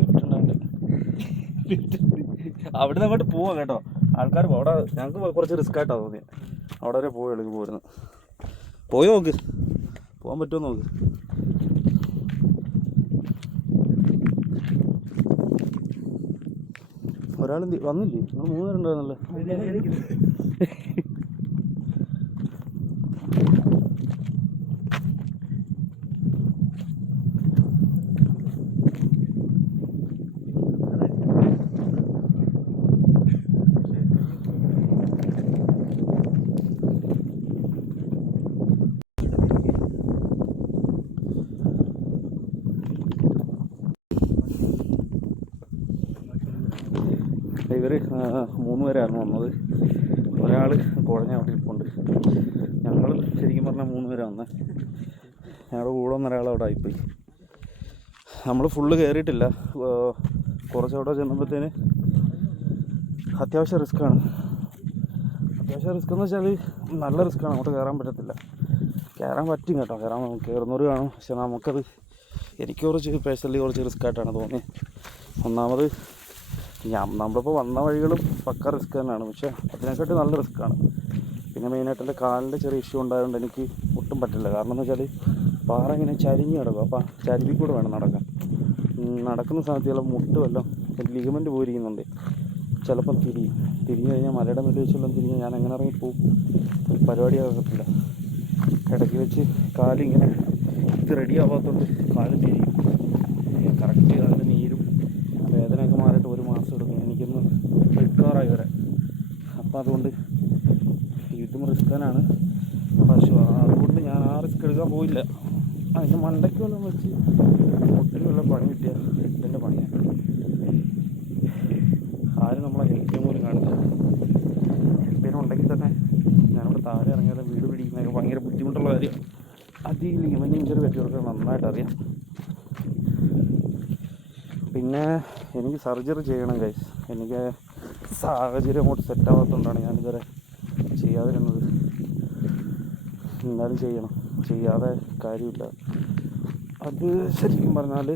Lift ഉണ്ട്. അവിടെ നിന്ന് അങ്ങോട്ട് പോവാം കേട്ടോ. ആൾക്കാർ അവിടെ ഞങ്ങൾക്ക് കുറച്ച് റിസ്ക് ആയിട്ടാണ് തോന്നിയത്. അവിടെ വരെ പോയി എളുപ്പം പോരുന്നു. പോയി നോക്ക്, പോകാൻ പറ്റുമോ നോക്ക്. ഒരാൾ വന്നില്ലേ? നിങ്ങൾ 3 പേരുണ്ടായിരുന്നല്ലോ. ഇവർ 3 പേരായിരുന്നു വന്നത്. ഒരാൾ കുഴഞ്ഞ അവിടെ ഇരിപ്പുണ്ട്. ഞങ്ങൾ ശരിക്കും പറഞ്ഞാൽ 3 പേരാണ് വന്നത്. ഞങ്ങളുടെ കൂടെ വന്ന ഒരാൾ അവിടെ ആയിപ്പോയി. നമ്മൾ ഫുള്ള് കയറിയിട്ടില്ല. കുറച്ചവിടെ ചെന്നപ്പോഴത്തേന് അത്യാവശ്യം റിസ്ക്കാണ്. അത്യാവശ്യം റിസ്ക് എന്ന് വെച്ചാൽ നല്ല റിസ്ക്കാണ്. അങ്ങോട്ട് കയറാൻ പറ്റത്തില്ല. കയറാൻ പറ്റും കേട്ടോ, കയറുന്നവർ കാണും. പക്ഷെ നമുക്കത് എനിക്ക് പേഴ്സണലി കുറച്ച് റിസ്ക്കായിട്ടാണ് തോന്നിയത്. ഒന്നാമത് നമ്മളിപ്പോൾ വന്ന വഴികളും പക്ക റിസ്ക് തന്നെയാണ്, പക്ഷേ അതിനെക്കാട്ടി നല്ല റിസ്ക്കാണ്. പിന്നെ മെയിനായിട്ട് എൻ്റെ കാലിൻ്റെ ചെറിയ ഇഷ്യൂ ഉണ്ടായതുകൊണ്ട് എനിക്ക് ഒട്ടും പറ്റില്ല. കാരണം എന്ന് വെച്ചാൽ പാറ ഇങ്ങനെ ചരിഞ്ഞ് കിടക്കും. അപ്പോൾ ചരിവിൽ കൂടെ വേണം നടക്കാൻ. നടക്കുന്ന സമയത്ത് ചില മുട്ട് വല്ലതും ലിഗമെൻറ്റ് പോയിരിക്കുന്നുണ്ട്. ചിലപ്പം തിരിഞ്ഞ് കഴിഞ്ഞാൽ മലയുടെ മേലെ വെച്ചെല്ലാം തിരിഞ്ഞാൽ ഞാൻ എങ്ങനെ ഇറങ്ങിപ്പോവും. പരിപാടിയാകത്തില്ല. ഇടയ്ക്ക് വെച്ച് കാലിങ്ങനെ ഇത് റെഡി ആവാത്തതുകൊണ്ട് കാലും തിരിയും. കറക്റ്റ് അതിൻ്റെ നീരും വേദനയൊക്കെ മാറിയിട്ട് 1 മാസം എടുക്കും എനിക്കൊന്ന് റിക്കവറായി വരാൻ. അപ്പം അതുകൊണ്ട് ഇതും റിസ്ക്കാനാണ്. പക്ഷേ അതുകൊണ്ട് ഞാൻ ആ റിസ്ക് എടുക്കാൻ പോയില്ല. അതിൻ്റെ മണ്ടയ്ക്ക് വല്ലതും വെച്ച് മുട്ടിന് വല്ല പണി കിട്ടിയ എട്ടിൻ്റെ പണിയാണ്. ആരും നമ്മളെ ഹെൽപ്പ് ചെയ്യാൻ പോലും കാണില്ല. ഹെൽപ്പിനും ഉണ്ടെങ്കിൽ തന്നെ ഞാനിവിടെ താഴെ ഇറങ്ങിയാൽ വീട് പിടിക്കുന്നതൊക്കെ ഭയങ്കര ബുദ്ധിമുട്ടുള്ള കാര്യം. അത് ഈ ലിഗമെൻ്റ് ഇഞ്ചറി പറ്റിയവർക്ക് നന്നായിട്ട് അറിയാം. പിന്നെ എനിക്ക് സർജറി ചെയ്യണം ഗൈസ്. എനിക്ക് സാഹചര്യം അങ്ങോട്ട് സെറ്റാവാത്തതുകൊണ്ടാണ് ഞാനിതുവരെ ചെയ്യാതിരുന്നത്. എന്നാലും ചെയ്യണം, ചെയ്യാതെ കാര്യമില്ല. അത് ശരിക്കും പറഞ്ഞാൽ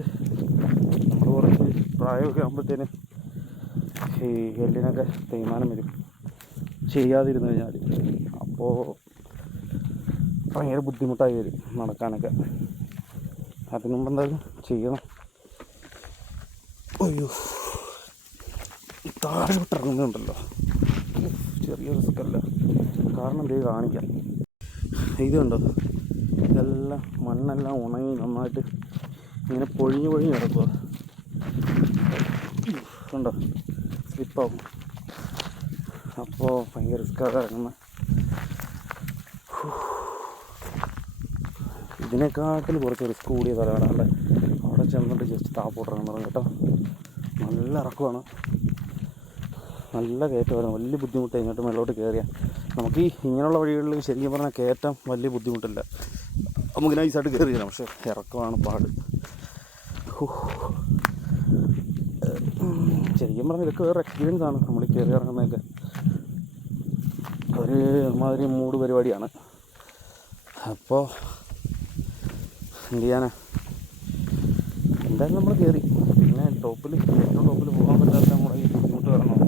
നമ്മൾ കുറച്ച് പ്രായമൊക്കെ ആകുമ്പോഴത്തേന് ഈ എല്ലിനൊക്കെ തേയ്മാനം വരും ചെയ്യാതിരുന്നു കഴിഞ്ഞാൽ. അപ്പോൾ ഭയങ്കര ബുദ്ധിമുട്ടായി വരും നടക്കാനൊക്കെ. അതിന് മുമ്പ് എന്തായാലും ചെയ്യണം. അയ്യോ, താഴോട്ടിറങ്ങുന്നുണ്ടല്ലോ, ചെറിയ റിസ്ക്കല്ല. കാരണം എന്തേ കാണിക്കാം. ഇത് കണ്ടോ, ഇതെല്ലാം മണ്ണെല്ലാം ഉണങ്ങി നന്നായിട്ട് ഇങ്ങനെ പൊഴിഞ്ഞ് കിടക്കുക. കണ്ടോ, സ്ലിപ്പാവും. അപ്പോൾ ഭയങ്കര റിസ്ക്കാണ് ഇറങ്ങുന്നത്. ഇതിനെക്കാട്ടിൽ കുറച്ച് റിസ്ക് കൂടിയ സ്ഥലമാണ്. അവിടെ ചെന്നിട്ട് ജസ്റ്റ് താപ്പോട്ടിറങ്ങുന്നത് കേട്ടോ. നല്ല ഇറക്കമാണ്, നല്ല കയറ്റമാണ്. വലിയ ബുദ്ധിമുട്ട് കഴിഞ്ഞിട്ട് മേലോട്ട് കയറിയാൽ. നമുക്ക് ഈ ഇങ്ങനെയുള്ള വഴികളിൽ ശരിക്കും പറഞ്ഞാൽ കയറ്റം വലിയ ബുദ്ധിമുട്ടില്ല, നമുക്ക് നൈസായിട്ട് കയറി തരാം. പക്ഷേ ഇറക്കമാണ് പാട്. ശരിക്കും പറഞ്ഞാൽ ഇതൊക്കെ വേറെ എക്സ്പീരിയൻസ് ആണ്. നമ്മൾ കയറി ഇറങ്ങുന്നതൊക്കെ ഒരു മാതിരി മൂഡ് പരിപാടിയാണ്. അപ്പോൾ എന്ത് ചെയ്യാനാ, എന്തായാലും നമ്മൾ കയറി. പിന്നെ ഏറ്റവും ടോപ്പിൽ പോകാൻ പറ്റാത്ത നമ്മുടെ ഈ ബുദ്ധിമുട്ട് വരണം,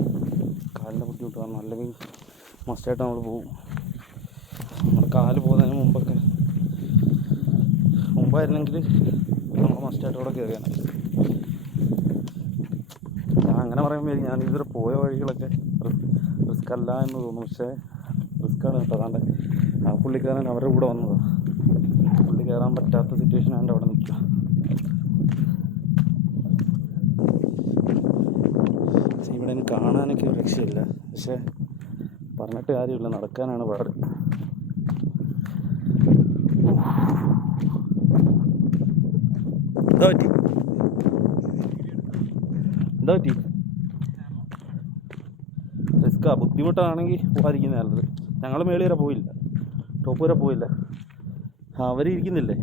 കാലിൻ്റെ ബുദ്ധിമുട്ട് വരണം. അല്ലെങ്കിൽ മസ്റ്റായിട്ട് നമ്മൾ പോകും. നമ്മുടെ കാല് പോകുന്നതിന് മുമ്പായിരുന്നെങ്കിൽ നമ്മൾ മസ്റ്റായിട്ട് അവിടെ കയറിയാണ്. ഞാൻ അങ്ങനെ പറയുമ്പോൾ ഞാൻ ഇതുവരെ പോയ വഴികളൊക്കെ റിസ്ക് അല്ല എന്ന് തോന്നുന്നു. പക്ഷേ റിസ്ക്കാണ് കേട്ടോ. അതാണ്ട് ആ പുള്ളിക്കാരൻ അവരുടെ കൂടെ വന്നതാണ്. പുള്ളി കയറാൻ പറ്റാത്ത സിറ്റുവേഷൻ ആയതുകൊണ്ട് അവിടെ നിൽക്കുക. ഇവിടെ എനിക്ക് കാണാനൊക്കെ ഒരു രക്ഷയില്ല. പക്ഷേ പറഞ്ഞിട്ട് കാര്യമില്ല, നടക്കാനാണ് പാട്. എന്താ പറ്റി റിസ്ക്കാ, ബുദ്ധിമുട്ടാണെങ്കിൽ പോകാതിരിക്കുന്നത് നല്ലത്. ഞങ്ങൾ മേളിൽ വരെ പോയില്ല, ടോപ്പ് വരെ പോയില്ല. അവരിയ്ക്കുന്നില്ലേ,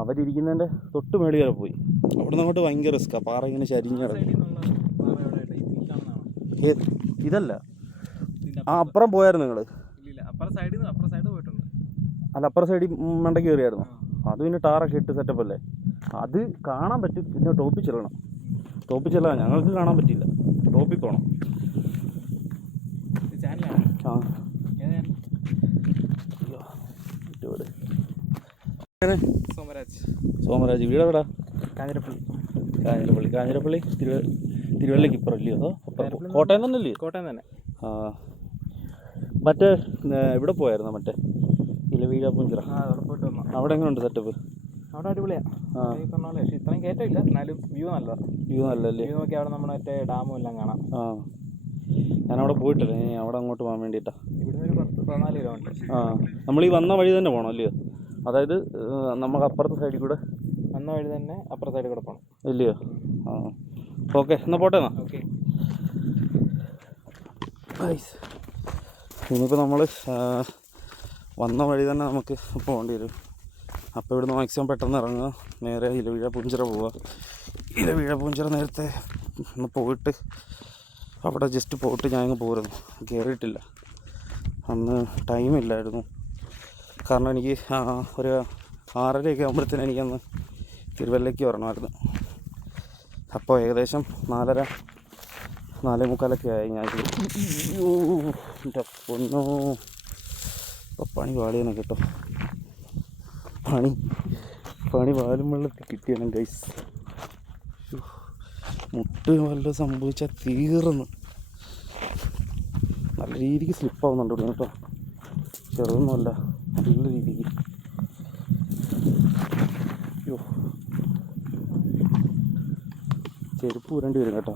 അവരിയ്ക്കുന്നതിൻ്റെ തൊട്ട് മേളിൽ വരെ പോയി. അവിടെ നിന്ന് അങ്ങോട്ട് ഭയങ്കര റിസ്ക്കാണ്. പാറ ഇങ്ങനെ ചരിഞ്ഞ് കിടക്കും. ഇതല്ല, അപ്പുറം പോയായിരുന്നു നിങ്ങൾ? അല്ല, അപ്പുറം സൈഡിൽ മണ്ടയ്ക്ക് കയറിയായിരുന്നു. അത് പിന്നെ ടാറൊക്കെ ഇട്ട് സെറ്റപ്പ് അല്ലേ, അത് കാണാൻ പറ്റും. പിന്നെ ടോപ്പിൽ ചെല്ലണം. ടോപ്പിൽ ചെല്ലാം, ഞങ്ങൾക്ക് കാണാൻ പറ്റില്ല. ടോപ്പിൽ പോകണം. ആ സോമരാജ് വീട് എവിടാ? കാഞ്ഞിരപ്പള്ളി തിരുവല്ലയ്ക്ക് ഇപ്പുറം അല്ലയോ? അതോ കോട്ടയം തന്നെ അല്ലയോ? കോട്ടയം തന്നെ. ആ മറ്റേ ഇവിടെ പോയായിരുന്നോ മറ്റേ ഇലവീഴ പുഞ്ചിറ? അവിടെ പോയിട്ട് വന്നു. അവിടെ എങ്ങനെയുണ്ട് സെറ്റപ്പ്? അവിടെ അടിപൊളിയാണ്. ഈ പറഞ്ഞ പോലെ പക്ഷേ ഇത്രയും കയറ്റമില്ല, എന്നാലും വ്യൂ നല്ലതാണ്. വ്യൂ നല്ലല്ലേ? വ്യൂ നോക്കി അവിടെ നമ്മുടെ മറ്റേ ഡാമും എല്ലാം കാണാം. ആ ഞാനവിടെ പോയിട്ടില്ല, ഞാൻ അവിടെ അങ്ങോട്ട് പോകാൻ വേണ്ടിയിട്ടാണ്. ഇവിടുന്ന് ഒരു 14 കിലോമീറ്റർ. ആ നമ്മൾ ഈ വന്ന വഴി തന്നെ പോകണം അല്ലയോ? അതായത് നമുക്ക് അപ്പുറത്തെ സൈഡിൽ കൂടെ വന്ന വഴി തന്നെ അപ്പുറത്തെ സൈഡിൽ കൂടെ പോകണം ഇല്ലയോ? ആ ഓക്കെ, എന്നാൽ പോട്ടെ എന്നാ. ഓക്കെ. ഇനിയിപ്പോൾ നമ്മൾ വന്ന വഴി തന്നെ നമുക്ക് പോകേണ്ടി വരും. അപ്പോൾ ഇവിടുന്ന് മാക്സിമം പെട്ടെന്ന് ഇറങ്ങുക, നേരെ ഇലവീഴ പുഞ്ചിറ പോവുക. ഇലവീഴ പുഞ്ചിറ നേരത്തെ ഒന്ന് പോയിട്ട് അവിടെ ജസ്റ്റ് പോയിട്ട് ഞാൻ അങ്ങ് പോരുന്നു. കയറിയിട്ടില്ല, അന്ന് ടൈമില്ലായിരുന്നു. കാരണം എനിക്ക് ഒരു 6:30 ആകുമ്പോഴത്തേനും എനിക്കന്ന് തിരുവല്ലയ്ക്ക് വരണമായിരുന്നു. അപ്പോൾ ഏകദേശം 4:30 4:45 ആയി. ഞാൻ എൻ്റെ പൊന്നോ, ഇപ്പോൾ പണി പാളിയാണ് കേട്ടോ. പണി വാലും വെള്ളത്തിൽ കിട്ടിയാണ് ഗൈസ്. മുട്ട് വല്ലതും സംഭവിച്ചാൽ തീർന്ന്. നല്ല രീതിക്ക് സ്ലിപ്പാവുന്നുണ്ട് ഇവിടെ കേട്ടോ, ചെറുതൊന്നുമല്ല, നല്ല രീതിക്ക്. അയ്യോ, ചെരുപ്പ് ഊരേണ്ടി വരും കേട്ടോ.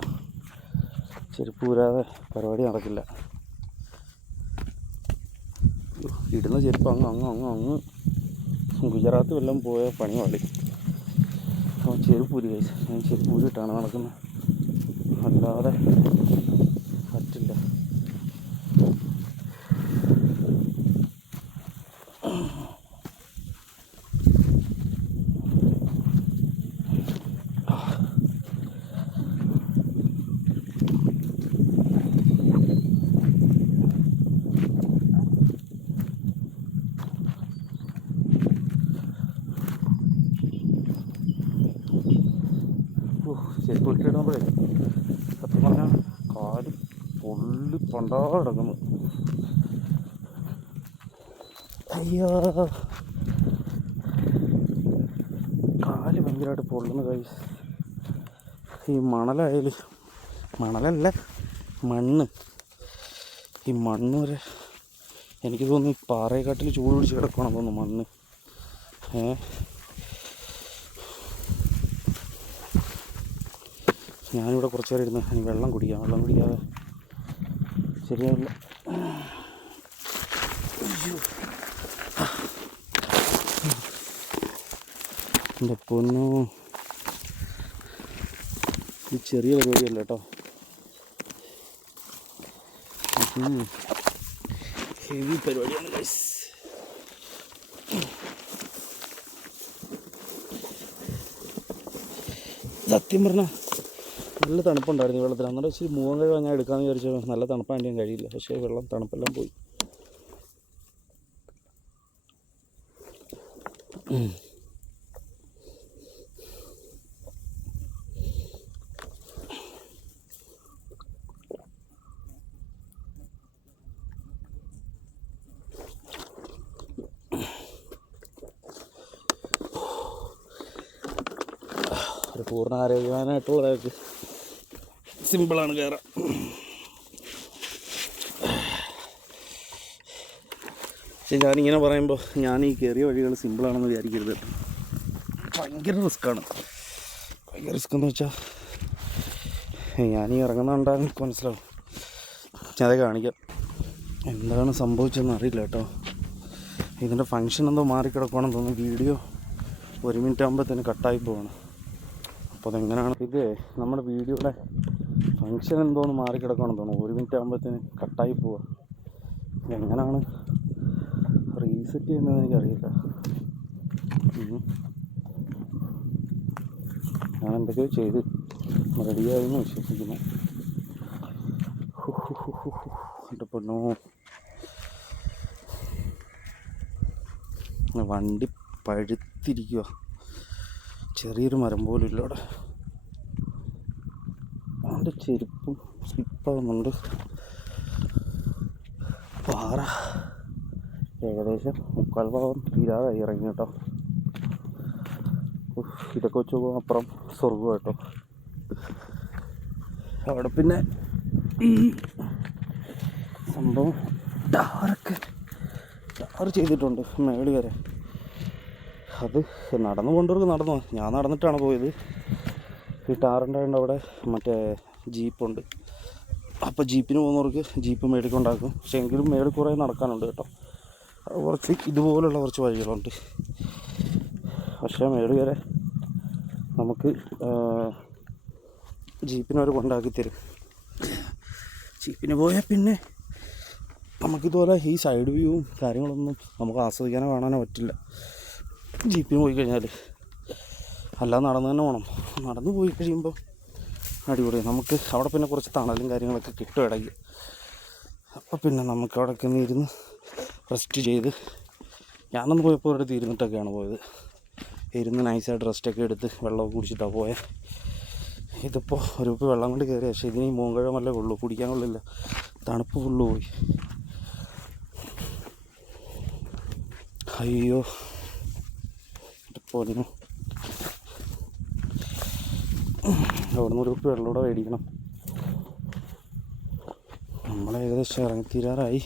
ചെരുപ്പ് ഊരാതെ പരിപാടി നടക്കില്ല. ഇടുന്ന ചെരുപ്പ് അങ്ങ് ഗുജറാത്ത് വല്ലതും പോയ പണി പാടി. അപ്പോൾ ചെരുപ്പ് ഊരി കഴിച്ചു. ഞാൻ ചെരുപ്പ് ഊരിയിട്ടാണ് നടക്കുന്നത്, അല്ലാതെ പറ്റില്ല. ചെരുപ്പ് ഇട്ടിടുമ്പോഴേ സത്യം പറഞ്ഞാൽ കാല് പൊള്ളി പണ്ടാ കിടക്കുന്നു. അയ്യോ, കാല് ഭയങ്കരമായിട്ട് പൊള്ളുന്ന കൈ. ഈ മണലല്ല മണ്ണ്. ഈ മണ്ണ് വരെ എനിക്ക് തോന്നുന്നു ഈ പാറയെക്കാട്ടിൽ ചൂട് പിടിച്ച് കിടക്കണം തോന്നുന്നു മണ്ണ്. ഞാനിവിടെ കുറച്ച് നേരം ഇരുന്ന് ഇനി വെള്ളം കുടിക്കാതെ ശരിയാവില്ല. എൻ്റെ പൊന്നോ, ഇത് ചെറിയ പരിപാടിയല്ല കേട്ടോ, ഹെവി പരിപാടിയാണ് ഗൈസ്. സത്യം പറഞ്ഞാൽ നല്ല തണുപ്പുണ്ടായിരുന്നു വെള്ളത്തിൽ. അന്നേരം ഇച്ചിരി മുഖം കഴിവാൻ ഞാൻ എടുക്കാമെന്ന് വിചാരിച്ചു. നല്ല തണുപ്പാൻ ഞാൻ കഴിയില്ല, പക്ഷേ വെള്ളം തണുപ്പെല്ലാം പോയി. ഒരു പൂർണ്ണ ആരോഗ്യവാനായിട്ടുള്ളവർക്ക് സിമ്പിളാണ് കയറാൻ. പക്ഷെ ഞാനിങ്ങനെ പറയുമ്പോൾ ഞാൻ ഈ കയറിയ വഴികൾ സിമ്പിളാണെന്ന് വിചാരിക്കരുത് കേട്ടോ. ഭയങ്കര റിസ്ക്കാണ്. ഭയങ്കര റിസ്ക്കെന്ന് വെച്ചാൽ ഞാനീ ഇറങ്ങുന്നുണ്ടാകും എനിക്ക് മനസ്സിലാവും. ഞാനത് കാണിക്കാം. എന്താണ് സംഭവിച്ചതെന്ന് അറിയില്ല കേട്ടോ. ഇതിൻ്റെ ഫങ്ഷൻ എന്തോ മാറിക്കിടക്കുകയാണെന്ന് തോന്നുന്നു. വീഡിയോ 1 മിനിറ്റ് ആകുമ്പോഴത്തേന് കട്ടായി പോവാണ്. അപ്പോൾ അതെങ്ങനെയാണ് ഇത് നമ്മുടെ വീഡിയോയുടെ ഫങ്ഷൻ എന്തോന്ന് മാറിക്കിടക്കുകയാണെന്ന് തോന്നുന്നു. 1 മിനിറ്റ് ആകുമ്പോഴത്തേന് കട്ടായി പോവുക. എങ്ങനെയാണ് റീസെറ്റ് ചെയ്യുന്നതെന്ന് എനിക്കറിയില്ല. ഞാൻ എന്തൊക്കെയോ ചെയ്ത് റെഡിയായെന്ന് വിശ്വസിക്കുന്നു. എൻ്റെ പൊന്നോ, വണ്ടി പഴുത്തിരിക്കുക. ചെറിയൊരു മരം പോലും ഇല്ല അവിടെ. എൻ്റെ ചെരുപ്പും സ്ലിപ്പാകുന്നുണ്ട്. പാറ ഏകദേശം 3/4 ഭാഗം തീരാതായി ഇറങ്ങി കേട്ടോ. ഇതൊക്കെ വെച്ച് നോക്കുമ്പോൾ അപ്പുറം സ്വർഗം കേട്ടോ. അവിടെ പിന്നെ ഈ സംഭവം ടാർ ചെയ്തിട്ടുണ്ട് മേളിൽ വരെ. അത് നടന്നു കൊണ്ടവർക്ക് നടന്നു, ഞാൻ നടന്നിട്ടാണ് പോയത്. ഈ ടാറുണ്ടായതുകൊണ്ട് അവിടെ മറ്റേ ജീപ്പുണ്ട്, അപ്പോൾ ജീപ്പിന് പോകുന്നവർക്ക് ജീപ്പ് മേടിക്കൊണ്ടാക്കും. പക്ഷെ എങ്കിലും മേളിൽ കുറേ നടക്കാനുണ്ട് കേട്ടോ. കുറച്ച് ഇതുപോലുള്ള കുറച്ച് വഴികളുണ്ട്. പക്ഷേ മേളിൽ വരെ നമുക്ക് ജീപ്പിനവർ കൊണ്ടാക്കി തരും. ജീപ്പിന് പോയാൽ പിന്നെ നമുക്കിതുപോലെ ഈ സൈഡ് വ്യൂവും കാര്യങ്ങളൊന്നും നമുക്ക് ആസ്വദിക്കാനോ കാണാനോ പറ്റില്ല ജീപ്പിന് പോയി കഴിഞ്ഞാൽ. അല്ലാതെ നടന്നു തന്നെ പോകണം. നടന്നു പോയി കഴിയുമ്പോൾ അടിപൊളി. നമുക്ക് അവിടെ പിന്നെ കുറച്ച് തണലും കാര്യങ്ങളൊക്കെ കിട്ടും ഇടയ്ക്ക്. അപ്പോൾ പിന്നെ നമുക്ക് അവിടെയൊക്കെ ഒന്ന് ഇരുന്ന് റെസ്റ്റ് ചെയ്ത്, ഞാനൊന്ന് പോയപ്പോൾ ഒരിടത്ത് ഇരുന്നിട്ടൊക്കെയാണ് പോയത്. ഇരുന്ന് നൈസായിട്ട് റെസ്റ്റൊക്കെ എടുത്ത് വെള്ളമൊക്കെ കുടിച്ചിട്ടാണ് പോയത്. ഇതിപ്പോൾ ഒരു ഉപ്പ് വെള്ളം കൊണ്ട് കയറി, പക്ഷേ ഇതിന് മൂങ്കഴമല്ലേ ഉള്ളൂ, കുടിക്കാൻ കൊള്ളില്ല, തണുപ്പ് ഫുള്ള് പോയി. അയ്യോ പൊന്നു, അവിടെ നിന്ന് ഒരു ഉപ്പ് വെള്ളം കൂടെ മേടിക്കണം. നമ്മളേകദേശം ഇറങ്ങിത്തീരാറായി.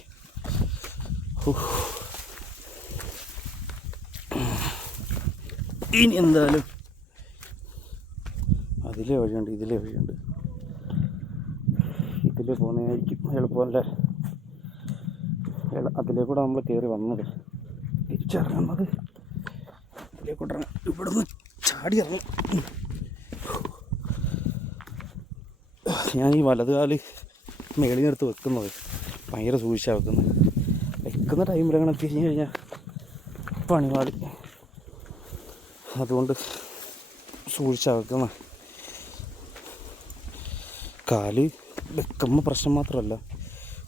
ഇനി എന്തായാലും അതിലേ വഴിയുണ്ട്, ഇതിലേ വഴിയുണ്ട്. ഇതിലേ പോകുന്നതായിരിക്കും എളുപ്പമല്ലേ. അതിലേ കൂടെ നമ്മൾ കയറി വന്നത്, തിരിച്ചിറങ്ങുന്നത് ഇതിലേ കൂടെ ഇറങ്ങും. ഇവിടെ നിന്ന് ചാടി ഇറങ്ങി. ഞാൻ ഈ വലതുകാല് മേളിൽ നിന്നെടുത്ത് വെക്കുന്നത് ഭയങ്കര സൂക്ഷിച്ചാണ് വെക്കുന്നത്. വെക്കുന്ന ടൈമിലങ്ങനെ തിരിഞ്ഞു കഴിഞ്ഞാൽ പണിപാടി. അതുകൊണ്ട് സൂക്ഷിച്ചാണ് വെക്കുന്നത്. കാല് വെക്കുമ്പോൾ പ്രശ്നം മാത്രമല്ല,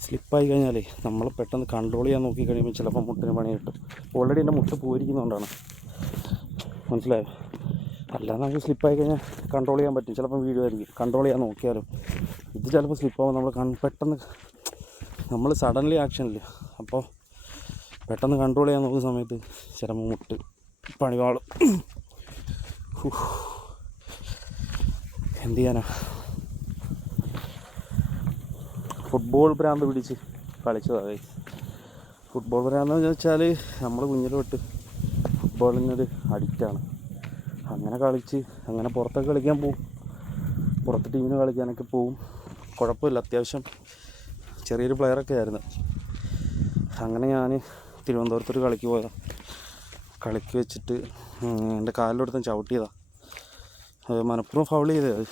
സ്ലിപ്പായി കഴിഞ്ഞാലേ നമ്മൾ പെട്ടെന്ന് കൺട്രോൾ ചെയ്യാൻ നോക്കി കഴിയുമ്പോൾ ചിലപ്പോൾ മുട്ടിന് പണി കിട്ടും. ഓൾറെഡി എൻ്റെ മുട്ട് പോയിരിക്കുന്നതുകൊണ്ടാണ്, മനസ്സിലായോ? അല്ലാതെ നമുക്ക് സ്ലിപ്പായി കഴിഞ്ഞാൽ കൺട്രോൾ ചെയ്യാൻ പറ്റും, ചിലപ്പോൾ വീഴുമായിരിക്കും. കൺട്രോൾ ചെയ്യാൻ നോക്കിയാലും ഇത് ചിലപ്പോൾ സ്ലിപ്പാകുമ്പോൾ നമ്മൾ പെട്ടെന്ന് നമ്മൾ സഡൻലി ആക്ഷനില്ല, അപ്പോൾ പെട്ടെന്ന് കൺട്രോൾ ചെയ്യാൻ നോക്കുന്ന സമയത്ത് ചിലപ്പോൾ മുട്ട് പണിവാളും. എന്ത് ചെയ്യാനാ, ഫുട്ബോൾ ഭ്രാന്ത് പിടിച്ച് കളിച്ചതാണ്. ഫുട്ബോൾ ഭ്രാന്തെന്ന് വെച്ചാൽ നമ്മൾ കുഞ്ഞിൽ തൊട്ട് ഫുട്ബോളിനൊരു അഡിക്റ്റാണ്. അങ്ങനെ കളിച്ച് അങ്ങനെ പുറത്തൊക്കെ കളിക്കാൻ പോവും, പുറത്ത് ടീമിന് കളിക്കാനൊക്കെ പോവും. കുഴപ്പമില്ല, അത്യാവശ്യം ചെറിയൊരു പ്ലെയറൊക്കെ ആയിരുന്നു. അങ്ങനെ ഞാൻ തിരുവനന്തപുരത്തൊരു കളിക്ക് പോയതാണ്. കളിക്ക് വെച്ചിട്ട് എൻ്റെ കാലിലൊടുത്തും ചവിട്ടിയതാണ്. മനഃപൂർവ്വം ഫൗൾ ചെയ്തത്.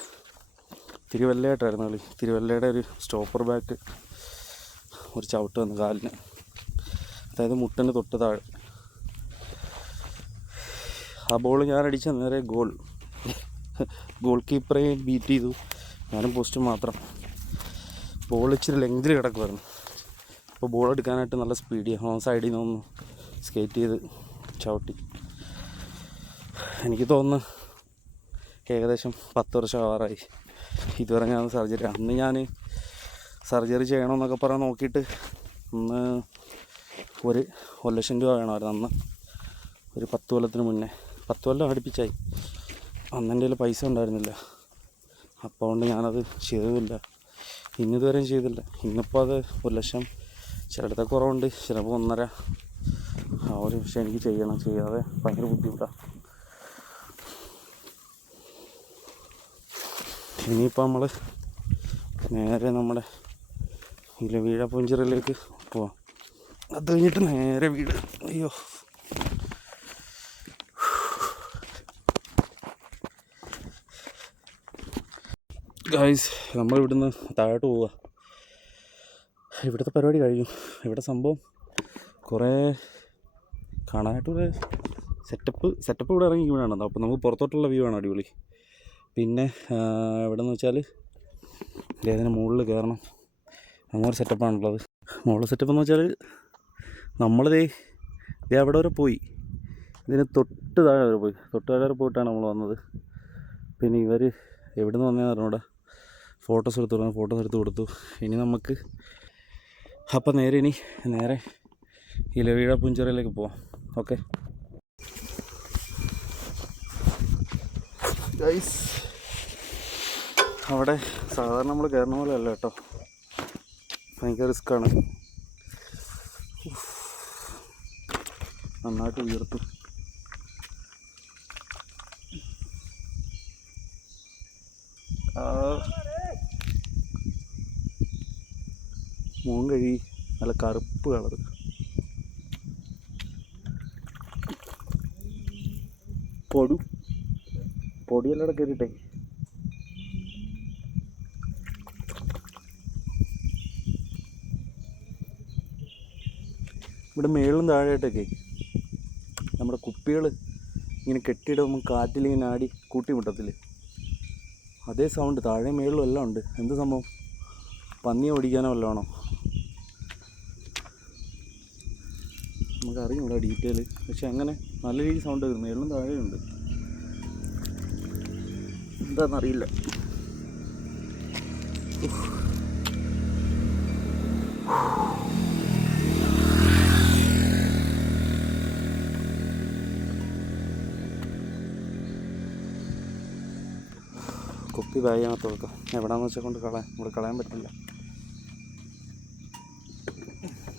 തിരുവല്ലയായിട്ടായിരുന്നു കളി. തിരുവല്ലയുടെ ഒരു സ്റ്റോപ്പർ ബാക്ക് ഒരു ചവിട്ട് വന്നു കാലിന്, അതായത് മുട്ടിന് തൊട്ട് താഴെ. ആ ബോൾ ഞാൻ അടിച്ച നേരെ ഗോൾ കീപ്പറെ ബീറ്റ് ചെയ്തു. ഞാനും പോസ്റ്റ് മാത്രം. ബോൾ ഇച്ചിരി ലെങ്തിൽ കിടക്കുമായിരുന്നു. അപ്പോൾ ബോൾ എടുക്കാനായിട്ട് നല്ല സ്പീഡിയാണ്, സൈഡിൽ നിന്നൊന്ന് സ്കേറ്റ് ചെയ്ത് ചവിട്ടി. എനിക്ക് തോന്നുന്നു ഏകദേശം 10 വർഷം ആവാറായി. ഇതുവരെ ഞാൻ അന്ന് ഞാൻ സർജറി ചെയ്യണമെന്നൊക്കെ പറഞ്ഞ് നോക്കിയിട്ട് അന്ന് 1 ലക്ഷം രൂപ വേണമായിരുന്നു. അന്ന് ഒരു 10 കൊല്ലത്തിന് മുന്നേ, 10 കൊല്ലം അടുപ്പിച്ചായി. അന്ന് എൻ്റെ കയ്യിൽ പൈസ ഉണ്ടായിരുന്നില്ല. അപ്പോൾ കൊണ്ട് ഞാനത് ചെയ്തതുമില്ല, ഇന്നിതുവരെയും ചെയ്തില്ല. ഇന്നിപ്പോൾ അത് 1 ലക്ഷം ചിലയിടത്തെ കുറവുണ്ട്, ചിലപ്പോൾ 1.5. ആ ഒരു പക്ഷേ എനിക്ക് ചെയ്യണം, ചെയ്യാതെ ഭയങ്കര ബുദ്ധിമുട്ടാണ്. ഇനിയിപ്പോൾ നമ്മൾ നേരെ നമ്മുടെ ഇലവീഴ പുഞ്ചിറയിലേക്ക് പോവാം. അത് കഴിഞ്ഞിട്ട് നേരെ വീട്. അയ്യോ, ഗായ്സ്, നമ്മളിവിടുന്ന് താഴോട്ട് പോവുക. ഇവിടുത്തെ പരിപാടി കഴിഞ്ഞു. ഇവിടെ സംഭവം കുറേ കാണാനായിട്ട് സെറ്റപ്പ് ഇവിടെ ഇറങ്ങി വീണാണ്. അപ്പോൾ നമുക്ക് പുറത്തോട്ടുള്ള വ്യൂ ആണ് അടിപൊളി. പിന്നെ ഇവിടെ നിന്ന് വെച്ചാൽ ഇതിന് മുകളിൽ കയറണം, അങ്ങനെ സെറ്റപ്പാണുള്ളത്. മുകളിൽ സെറ്റപ്പ് എന്ന് വെച്ചാൽ നമ്മളിതേ അവിടെ വരെ പോയി, ഇതിന് തൊട്ട് താഴെ വരെ പോയിട്ടാണ് നമ്മൾ വന്നത്. പിന്നെ ഇവർ എവിടെ നിന്ന് വന്നതെന്ന് അറിഞ്ഞൂടെ, ഫോട്ടോസ് എടുത്ത് കൊടുത്തു. ഇനി നമുക്ക് അപ്പം നേരെ ഇലവീഴ പുഞ്ചിറയിലേക്ക് പോവാം. ഓക്കെ ഗൈസ്, അവിടെ സാധാരണ നമ്മൾ കയറുന്ന പോലെ അല്ല കേട്ടോ, ഭയങ്കര റിസ്ക്കാണ്. നന്നായിട്ട് ഉയർത്തും. മോൻ കഴി നല്ല കറുപ്പ് കളർ. പൊടിയെല്ലാം കയറിയിട്ടേ ഇവിടെ മേളിലും താഴെയായിട്ടൊക്കെ നമ്മുടെ കുപ്പികൾ ഇങ്ങനെ കെട്ടിയിടുമ്പോൾ കാറ്റിലിങ്ങനെ ആടി കൂട്ടിമുട്ടത്തില്ലേ, അതേ സൗണ്ട് താഴെ മേളിലും എല്ലാം ഉണ്ട്. എന്ത് സംഭവം? പന്നിയെ ഓടിക്കാനോ വല്ലതാണോ? നമുക്കറിയില്ല ഇവിടെ ഡീറ്റെയിൽ, പക്ഷെ അങ്ങനെ നല്ല രീതിയിൽ സൗണ്ട് വരും. മേളിലും താഴെയുണ്ട്, എന്താണെന്നറിയില്ല. കുപ്പി ബാഗിനകത്ത് വെക്കാം. എവിടെയാണെന്ന് വെച്ചാൽ കൊണ്ട് ഇവിടെ കളയാൻ പറ്റില്ല.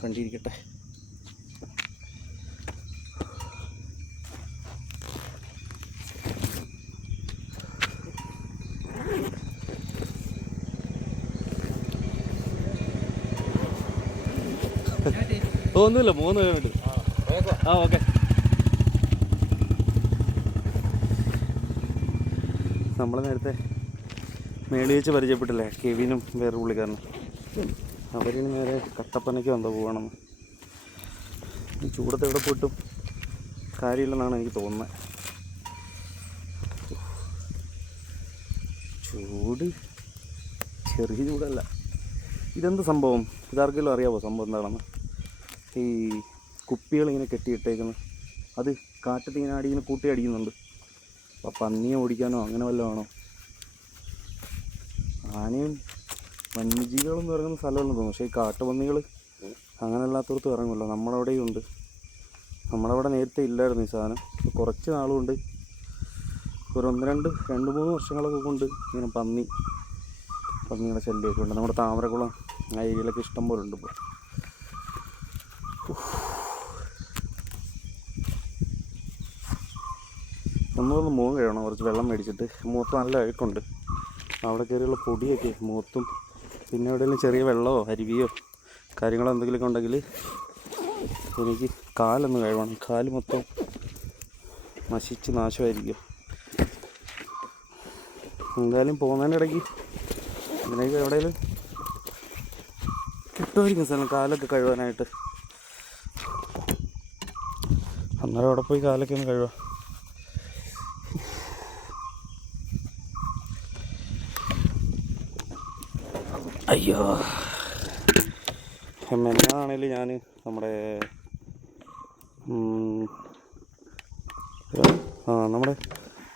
കണ്ടിരിക്കട്ടെ. ഒന്നുമില്ല, 3 കിലോമീറ്റർ. ഓക്കെ. നമ്മൾ നേരത്തെ മേളി വെച്ച് പരിചയപ്പെട്ടില്ലേ, കെവിനും വേറെ പുള്ളിക്കാരനും. അവരിന് നേരെ കട്ടപ്പനയ്ക്ക് വന്നോ പോകണമെന്ന്. ചൂടത്ത് എവിടെ പോയിട്ടും കാര്യമില്ലെന്നാണ് എനിക്ക് തോന്നുന്നത്. ചൂട് ചെറിയ ചൂടല്ല. ഇതെന്ത് സംഭവം? ഇതാർക്കെങ്കിലും അറിയാമോ സംഭവം എന്താണെന്ന്? ഈ കുപ്പികളിങ്ങനെ കെട്ടിയിട്ടേക്കുന്നത്, അത് കാറ്റത്ത് ഇങ്ങനെ ഇങ്ങനെ കൂട്ടി അടിക്കുന്നുണ്ട്. അപ്പോൾ പന്നിയെ ഓടിക്കാനോ അങ്ങനെ വല്ലതും ആണോ? ആനയും വന്യജീവികളെന്ന് പറയുന്ന സ്ഥലമല്ലെന്ന് തോന്നുന്നു. പക്ഷേ ഈ കാട്ടുപന്നികൾ അങ്ങനെ അല്ലാത്തടത്തും ഇറങ്ങുമല്ലോ. നമ്മളവിടെയും ഉണ്ട്. നമ്മളവിടെ നേരത്തെ ഇല്ലായിരുന്നു ഈ സാധനം. കുറച്ച് നാളുകൊണ്ട് ഒരു 2-3 വർഷങ്ങളൊക്കെ കൊണ്ട് ഇങ്ങനെ പന്നിയുടെ ശല്യമൊക്കെ ഉണ്ട്. നമ്മുടെ താമരക്കുളം ആ ഏരിയയിലൊക്കെ ഇഷ്ടം പോലെ ഉണ്ട് ഇപ്പോൾ. ഒന്നൊന്ന് മുഖം കഴിയണം, കുറച്ച് വെള്ളം മേടിച്ചിട്ട്. മുഖത്ത് നല്ല അഴുക്കുണ്ട്. അവിടെ കയറിയുള്ള പൊടിയൊക്കെ മുഖത്തും, പിന്നെ എവിടെയെങ്കിലും ചെറിയ വെള്ളമോ അരുവിയോ കാര്യങ്ങളോ എന്തെങ്കിലുമൊക്കെ ഉണ്ടെങ്കിൽ എനിക്ക് കാലൊന്ന് കഴിയണം. കാല് മൊത്തം നശിച്ച് നാശമായിരിക്കും. എന്തായാലും പോകുന്നതിനിടയ്ക്ക് ഇതിനൊക്കെ എവിടെയെങ്കിലും കിട്ടുമായിരിക്കും സ്ഥലം കാലൊക്കെ കഴുകാനായിട്ട്. അന്നേരം അവിടെ പോയി കാലൊക്കെ ഒന്ന് കഴുകാം. അയ്യോ, മെന്നാണേൽ ഞാൻ നമ്മുടെ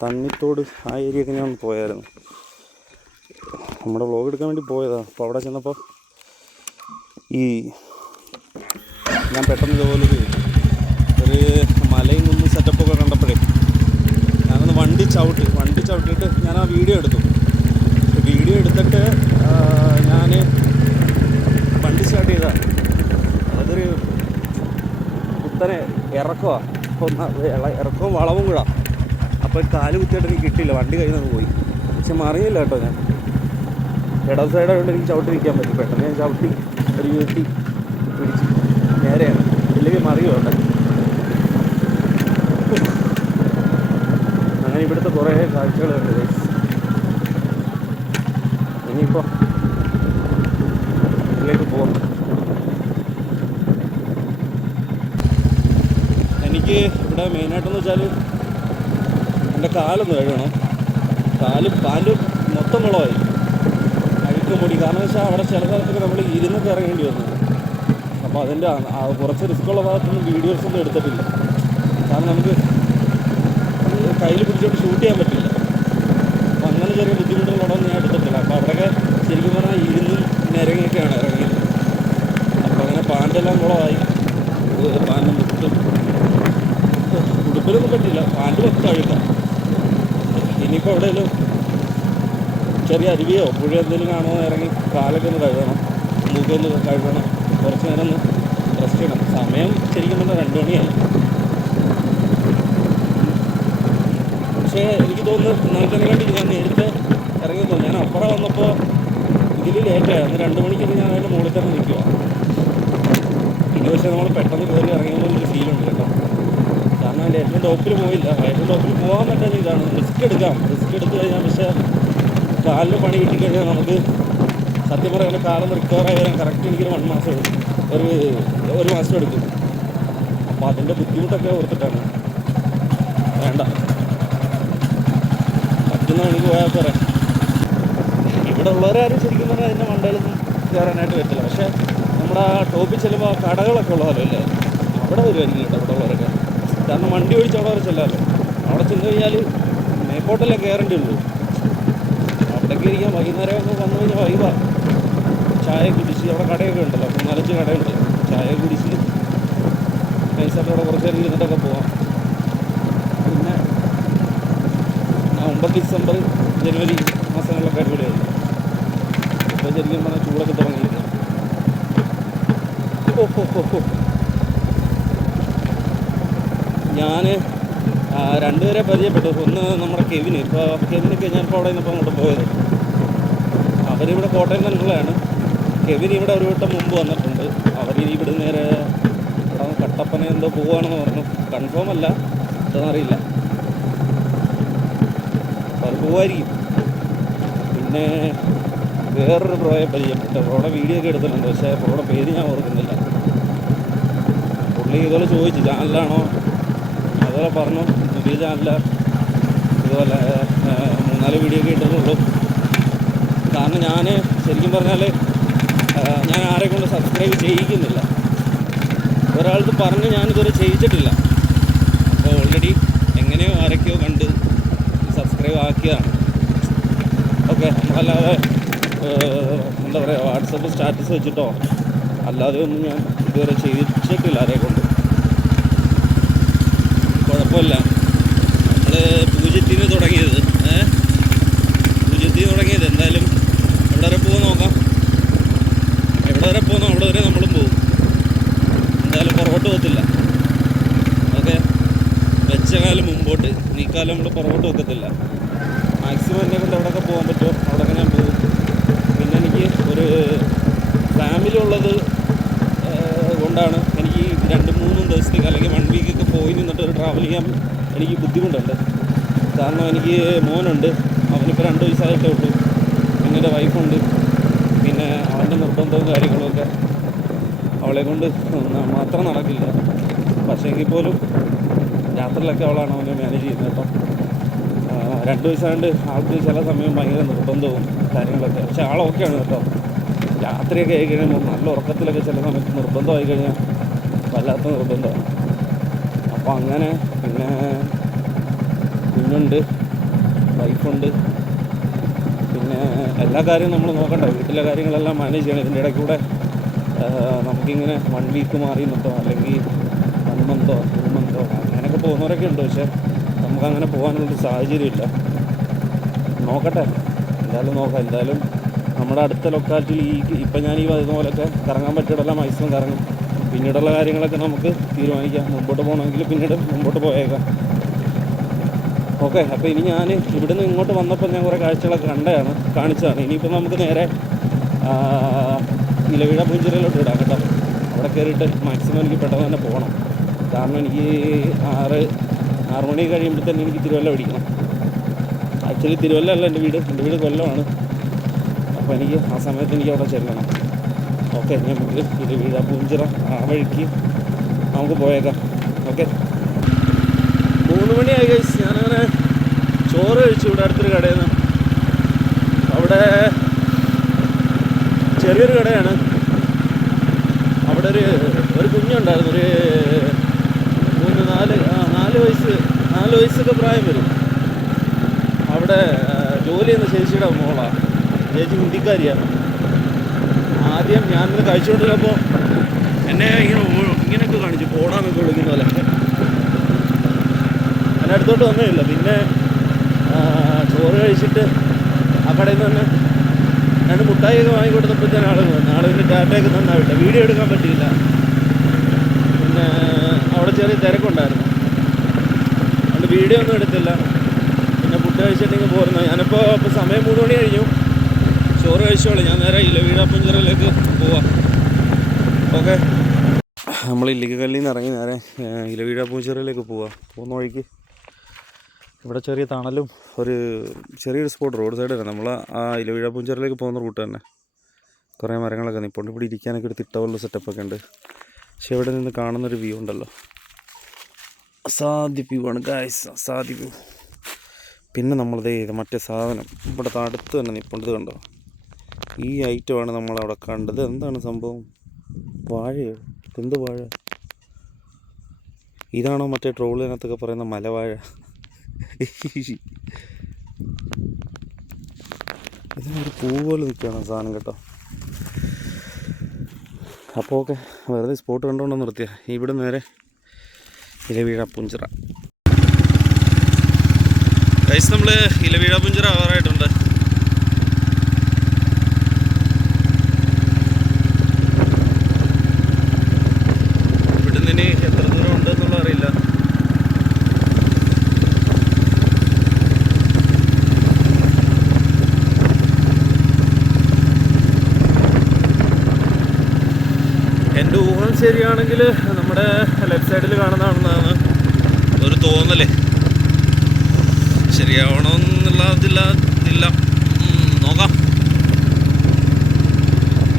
തണ്ണിത്തോട് ആ ഏരിയയൊക്കെ ഞാൻ പോയായിരുന്നു. നമ്മുടെ വ്ളോഗ് എടുക്കാൻ വേണ്ടി പോയതാണ്. അപ്പോൾ അവിടെ ചെന്നപ്പോൾ ഞാൻ പെട്ടെന്ന് ഇതുപോലെ ഒരു മലയും കുന്നും സെറ്റപ്പൊക്കെ കണ്ടപ്പോഴേ ഞാനൊന്ന് വണ്ടി ചവിട്ടിയിട്ട് ഞാൻ ആ വീഡിയോ എടുത്തിട്ട് ഞാൻ വണ്ടി സ്റ്റാർട്ട് ചെയ്തതാണ്. അതൊരു കുത്തനെ ഇറക്കവും വളവും കൂടാ. അപ്പോൾ കാല് കുത്തിയിട്ട് എനിക്ക് കിട്ടിയില്ല, വണ്ടി കയ്യിൽ നിന്ന് പോയി. പക്ഷെ മറിയില്ല കേട്ടോ. ഞാൻ ഇടം സൈഡായതുകൊണ്ട് എനിക്ക് ചവിട്ടി നിൽക്കാൻ പറ്റും. പെട്ടെന്ന് ഞാൻ ചവിട്ടി ഒരു വീട്ടി പിടിച്ച് നേരെയാണ്, ഇല്ലെങ്കിൽ മറിയുണ്ട്. അങ്ങനെ ഇവിടുത്തെ കുറേ കാഴ്ചകളുണ്ട്. ഇനിയിപ്പോൾ ഇതിലേക്ക് പോകാം. എനിക്ക് ഇവിടെ മെയിനായിട്ടെന്ന് വെച്ചാൽ എൻ്റെ കാലൊന്ന് കഴുകണം. പാല് മൊത്തം വെള്ളമായി അഴുക്കും പൊടി. കാരണം വെച്ചാൽ അവിടെ ചില സ്ഥലത്തൊക്കെ നമ്മൾ ഇരുന്നൊക്കെ ഇറങ്ങേണ്ടി വന്നു. അപ്പോൾ അതിൻ്റെ കുറച്ച് റിസ്ക്കുള്ള ഭാഗത്തൊന്നും വീഡിയോസൊന്നും എടുത്തിട്ടില്ല. കാരണം നമുക്ക് കയ്യിൽ പിടിച്ചോട്ട് ഷൂട്ട് ചെയ്യാൻ പറ്റില്ല. അപ്പോൾ അങ്ങനെ ചെറിയ ബുദ്ധിമുട്ടുകളൊന്നും ഞാൻ എടുത്തിട്ടില്ല. അപ്പോൾ അവിടെയൊക്കെ ചിലപ്പോൾ എവിടെയെങ്കിലും ചെറിയ അരുവിയോ പുഴയോ എന്തെങ്കിലും കാണുമോ ഇറങ്ങി കാലൊക്കെ ഒന്ന് കഴുകണം, മൂക്കൊന്ന് കഴുകണം, കുറച്ച് നേരം ഒന്ന് റെസ്റ്റ് ചെയ്യണം. സമയം ശരിക്കും പറഞ്ഞാൽ 2 മണിയായി. പക്ഷേ എനിക്ക് തോന്നുന്നു ഇന്നലത്തെ കണ്ടി ഞാൻ നേരത്തെ ഇറങ്ങി തോന്നുന്നു. ഞാൻ അപ്പുറം വന്നപ്പോൾ ഇതിൽ ലേറ്റായി. അന്ന് 2 മണിക്കൊക്കെ ഞാൻ അതിൻ്റെ മുകളിൽ തന്നെ നിൽക്കുക. ഇനി പക്ഷേ നമ്മൾ പെട്ടെന്ന് കയറി ഇറങ്ങിയതൊരു ഫീലുണ്ട് കേട്ടോ. കാരണം അതിൻ്റെ ഏറ്റവും ടോപ്പിൽ പോയില്ല. ഏറ്റവും ടോപ്പിൽ പോകാൻ പറ്റുന്ന ഇതാണ്. റിസ്ക് എടുക്കാം. റിസ്ക് എടുത്തു കഴിഞ്ഞാൽ പക്ഷേ കാലിന് പണി കിട്ടിക്കഴിഞ്ഞാൽ നമുക്ക് സത്യം പറയാൻ കാലം റിക്കവറായി വരാൻ കറക്റ്റ് എനിക്കൊരു 1 മാസം എടുക്കും, ഒരു മാസം എടുക്കും. അപ്പോൾ അതിൻ്റെ ബുദ്ധിമുട്ടൊക്കെ ഓർത്തിട്ടാണ് വേണ്ട, പറ്റുന്ന മണിക്ക് പോയാൽ പോരെ. ഇവിടെ ഉള്ളവരാരും ശരിക്കും പറഞ്ഞാൽ അതിൻ്റെ മണ്ടയിലൊന്നും കയറാനായിട്ട് പറ്റില്ല. പക്ഷേ നമ്മുടെ ടോപ്പിൽ ചെല്ലുമ്പോൾ കടകളൊക്കെ ഉള്ളതല്ലോ അല്ലേ, അവിടെ വരുമായിരിക്കും കേട്ടോ ഇവിടെ ഉള്ളവരൊക്കെ. കാരണം വണ്ടി ഓടിച്ച് അവിടെ വരെ ചെല്ലാമല്ലോ. അവിടെ ചെന്ന് കഴിഞ്ഞാൽ മേപ്പോട്ടല്ലേ കയറേണ്ടി ഉള്ളൂ. അവിടേക്ക് ഇരിക്കാൻ വൈകുന്നേരം ഒക്കെ വന്നു കഴിഞ്ഞാൽ വൈകാണ്. ചായ കുടിച്ച് അവിടെ കടയൊക്കെ ഉണ്ടല്ലോ, 4-5 കടയുണ്ട്. ചായ കുടിച്ച് നൈസായിട്ട് അവിടെ കുറച്ച് നേരം ഇരുന്നിട്ടൊക്കെ പോവാം. പിന്നെ നവംബർ, ഡിസംബർ, ജനുവരി മാസങ്ങളിലൊക്കെ അടിപൊളിയായിരുന്നു. ഇപ്പോൾ ശരിക്കും പറഞ്ഞാൽ ചൂടൊക്കെ തുടങ്ങിയിരുന്നു. ഞാൻ 2 പേരെ പരിചയപ്പെട്ടു. ഒന്ന് നമ്മുടെ കെവിന്. ഇപ്പോൾ കെവിനൊക്കെ ഞാനിപ്പോൾ അവിടെ നിന്നിപ്പോൾ അങ്ങോട്ട് പോയത്. അവരിവിടെ കോട്ടയം തന്നെയുള്ളതാണ്. കെവിൻ ഇവിടെ ഒരു വട്ടം മുമ്പ് വന്നിട്ടുണ്ട്. അവരിനി ഇവിടെ നേരെ ഇവിടെ കട്ടപ്പന എന്തോ പോവുകയാണെന്ന് പറഞ്ഞു. കൺഫേം അല്ല, എന്താണെന്നറിയില്ല. അവർ പോവായിരിക്കും. പിന്നെ വേറൊരു പ്രോയെ പരിചയപ്പെട്ടു. പ്രോയുടെ വീഡിയോ ഒക്കെ എടുത്തിട്ടുണ്ട്. പക്ഷേ പ്രോയുടെ പേര് ഞാൻ ഓർക്കുന്നില്ല. പുള്ളി ഇതുപോലെ ചോദിച്ചു ചാനലാണോ, അതുപോലെ പറഞ്ഞു പുതിയ ചാനലാണ്. ഇതുപോലെ 3-4 വീഡിയോ ഒക്കെ ഇട്ടിട്ടുള്ളൂ. കാരണം ഞാൻ ശരിക്കും പറഞ്ഞാൽ ഞാൻ ആരെ കൊണ്ട് സബ്സ്ക്രൈബ് ചെയ്യിക്കുന്നില്ല. ഒരാൾക്ക് പറഞ്ഞ് ഞാനിതുവരെ ചെയ്യിച്ചിട്ടില്ല. അപ്പോൾ ഓൾറെഡി എങ്ങനെയോ ആരൊക്കെയോ കണ്ട് സബ്സ്ക്രൈബ് ആക്കിയതാണ്. ഓക്കെ, നമ്മളല്ലാതെ എന്താ പറയുക, വാട്സപ്പ് സ്റ്റാറ്റസ് വെച്ചിട്ടോ അല്ലാതെ ഒന്നും ഞാൻ ഇതുവരെ ചെയ്യിച്ചിട്ടില്ല ആരെ കൊണ്ട്. കുഴപ്പമില്ല. നമ്മൾ പൂജ്യത്തിന് തുടങ്ങിയത് എന്തായാലും എവിടെ വരെ പോകും നോക്കാം. എവിടെ വരെ പോകുന്നോ അവിടെ വരെ നമ്മളും പോകും. എന്തായാലും പുറകോട്ട് പോകത്തില്ല. ഓക്കെ, വെച്ച കാലം മുമ്പോട്ട്, ഈ കാലം നമ്മൾ പുറകോട്ട് വെക്കത്തില്ല. മാക്സിമം എന്നെ കൊണ്ട് എവിടെയൊക്കെ പോകാൻ പറ്റുമോ അവിടെയൊക്കെ ഞാൻ പോകും. പിന്നെ എനിക്ക് ഒരു ഫാമിലി ഉള്ളത് കൊണ്ടാണ് എനിക്ക് 2-3 ദിവസത്തേക്ക് അല്ലെങ്കിൽ 1 വീക്കൊക്കെ പോയി നിന്നിട്ട് ഒരു ട്രാവൽ ചെയ്യാൻ എനിക്ക് ബുദ്ധിമുട്ടുണ്ട്. കാരണം എനിക്ക് മോനുണ്ട്, അവനിപ്പോൾ 2 വയസ്സായിട്ടേ ഉള്ളൂ. പിന്നെ എൻ്റെ വൈഫുണ്ട്. പിന്നെ അവൻ്റെ നിർബന്ധവും കാര്യങ്ങളുമൊക്കെ അവളെ കൊണ്ട് മാത്രം നടക്കില്ല. പക്ഷേ എങ്കിൽ പോലും രാത്രിയിലൊക്കെ അവളാണ് അവനെ മാനേജ് ചെയ്യുന്നത് കേട്ടോ. 2 വയസ്സായതുകൊണ്ട് ആൾക്ക് ചില സമയം ഭയങ്കര നിർബന്ധവും കാര്യങ്ങളൊക്കെ. പക്ഷെ ആളൊക്കെയാണ് കേട്ടോ. രാത്രിയൊക്കെ ആയി കഴിയുമ്പോൾ നല്ല ഉറക്കത്തിലൊക്കെ ചില സമയത്ത് നിർബന്ധമായി കഴിഞ്ഞാൽ വല്ലാത്ത നിർബന്ധമാണ്. അപ്പോൾ അങ്ങനെ പിന്നെ കുഞ്ഞുണ്ട്, വൈഫുണ്ട്. പിന്നെ എല്ലാ കാര്യവും നമ്മൾ നോക്കണ്ടേ, വീട്ടിലെ കാര്യങ്ങളെല്ലാം മാനേജ് ചെയ്യണം. ഇതിൻ്റെ ഇടയ്ക്ക് കൂടെ നമുക്കിങ്ങനെ 1 വീക്ക് മാറി നിന്നോ അല്ലെങ്കിൽ 1 മന്തോ 2 മന്തോ അങ്ങനെയൊക്കെ പോകുന്നവരൊക്കെ ഉണ്ട്. പക്ഷേ നമുക്കങ്ങനെ പോകാനുള്ളൊരു സാഹചര്യമില്ല. നോക്കട്ടെ, എന്തായാലും നോക്കാം. എന്തായാലും നമ്മുടെ അടുത്ത ലൊക്കാലിറ്റിയിൽ ഇപ്പം ഞാൻ ഈ പറയുന്ന പോലെയൊക്കെ കറങ്ങാൻ പറ്റിയിടല്ലാം മാക്സിമം കറങ്ങും. പിന്നീടുള്ള കാര്യങ്ങളൊക്കെ നമുക്ക് തീരുമാനിക്കാം. മുമ്പോട്ട് പോകണമെങ്കിൽ പിന്നീട് മുമ്പോട്ട് പോയേക്കാം. ഓക്കെ, അപ്പോൾ ഇനി ഞാൻ ഇവിടുന്ന് ഇങ്ങോട്ട് വന്നപ്പോൾ ഞാൻ കുറേ കാഴ്ചകളൊക്കെ കാണിച്ചതാണ്. ഇനിയിപ്പോൾ നമുക്ക് നേരെ ഇലവിഴ പുഞ്ചിറയിലോട്ട് ഇടാം കേട്ടോ. അവിടെ കയറിയിട്ട് മാക്സിമം എനിക്ക് പെട്ടെന്ന് തന്നെ പോകണം. കാരണം എനിക്ക് 6 മണി കഴിയുമ്പോൾ തന്നെ എനിക്ക് തിരുവല്ല പിടിക്കണം. ആക്ച്വലി തിരുവല്ല അല്ല എൻ്റെ വീട് കൊല്ലമാണ്. അപ്പോൾ എനിക്ക് ആ സമയത്ത് എനിക്ക് അവിടെ ചെല്ലണം. ഓക്കെ, നമുക്ക് ഇലവിഴ പുഞ്ചിറ ആ വഴിക്ക് നമുക്ക് പോയേക്കാം. ഓക്കെ, 3 മണിയായി കഴിച്ച് ഞാനങ്ങനെ ചോറ് കഴിച്ചു ഇവിടെ അടുത്തൊരു കടയിൽ നിന്ന്. അവിടെ ചെറിയൊരു കടയാണ്. അവിടെ ഒരു കുഞ്ഞുണ്ടായിരുന്നു, ഒരു 4 വയസ്സൊക്കെ പ്രായം വരും. അവിടെ ജോലി ചെയ്യുന്ന ചേച്ചിയുടെ മോളാണ്. ചേച്ചി ഹിന്ദിക്കാരിയാണ്. ആദ്യം ഞാനിത് കഴിച്ചുകൊണ്ടിരുന്നപ്പോൾ എന്നെ ഇങ്ങനെയൊക്കെ കാണിച്ചു, പോടാന്നൊക്കെ വിളിക്കുന്ന പോലെ. എന്നെ അടുത്തോട്ട് വന്നേയില്ല. പിന്നെ ചോറ് കഴിച്ചിട്ട് ആ കടയിൽ നിന്ന് തന്നെ 2 മുട്ടായിയൊക്കെ വാങ്ങിക്കൊടുത്തപ്പോഴത്തേന് ആൾ വന്നു. ആൾ പിന്നെ ടാറ്റയൊക്കെ നന്നാവില്ല, വീഡിയോ എടുക്കാൻ പറ്റിയില്ല. പിന്നെ അവിടെ ചെറിയ തിരക്കുണ്ടായിരുന്നു, അതുകൊണ്ട് വീഡിയോ ഒന്നും എടുത്തില്ല. പിന്നെ ഫുഡ് കഴിച്ചിട്ടുണ്ടെങ്കിൽ പോരുന്നു. ഞാനിപ്പോൾ സമയം 3 മണി കഴിഞ്ഞു. ചോറ് കഴിച്ചോളൂ, ഞാൻ നേരെ ഇലവീഴാപ്പുഞ്ചിറയിലേക്ക് പോവാം. ഓക്കെ, നമ്മൾ ഇല്ലിക്കല്ലിൽ നിന്ന് ഇറങ്ങി നേരെ ഇലവീഴാപ്പുഞ്ചിറയിലേക്ക് പോകുന്ന വഴിക്ക് ഇവിടെ ചെറിയ തണലും ഒരു ചെറിയൊരു സ്പോട്ട് റോഡ് സൈഡ് തന്നെ. നമ്മൾ ആ ഇലവീഴാപ്പുഞ്ചിറയിലേക്ക് പോകുന്ന റൂട്ട് തന്നെ. കുറേ മരങ്ങളൊക്കെ നിൽപ്പുണ്ട്. ഇവിടെ ഇരിക്കാനൊക്കെ ഒരു തിട്ടവുള്ള സെറ്റപ്പൊക്കെ ഉണ്ട്. പക്ഷെ ഇവിടെ നിന്ന് കാണുന്നൊരു വ്യൂ ഉണ്ടല്ലോ, അസാധ്യ വ്യൂ ആണ് ഗായ്സ്, അസാധ്യ വ്യൂ. പിന്നെ നമ്മളിതേ മറ്റേ സാധനം ഇവിടെ അടുത്ത് തന്നെ നിൽപ്പുണ്ട്, കണ്ടോ? ഈ ഐറ്റമാണ് നമ്മളവിടെ കണ്ടത്. എന്താണ് സംഭവം? വാഴയോ? എന്ത് വാഴ? ഇതാണോ മറ്റേ ട്രോളിനകത്തൊക്കെ പറയുന്ന മലവാഴ? ഇതിനൊരു പൂ പോലെ നിൽക്കുകയാണ് സാധനം കേട്ടോ. അപ്പോൾ ഓക്കെ, വെറുതെ സ്പോട്ട് കണ്ടുകൊണ്ടോ നിർത്തിയ ഇവിടെ നേരെ ഇലവീഴാപ്പുഞ്ചിറ. ഗൈസ്, നമ്മൾ ഇലവീഴാപ്പുഞ്ചിറ ആവാറായിട്ടുണ്ട്. ഇവിടുന്ന് ഇനി എത്ര ദൂരം ഉണ്ടെന്നുള്ള അറിയില്ല. എൻ്റെ ഊഹം ശരിയാണെങ്കിൽ നമ്മുടെ ലെഫ്റ്റ് സൈഡിൽ കാണുന്നതാണെന്നാണ് ഒരു തോന്നല്. ശരിയാവണമെന്നുള്ളതില്ല, നോക്കാം.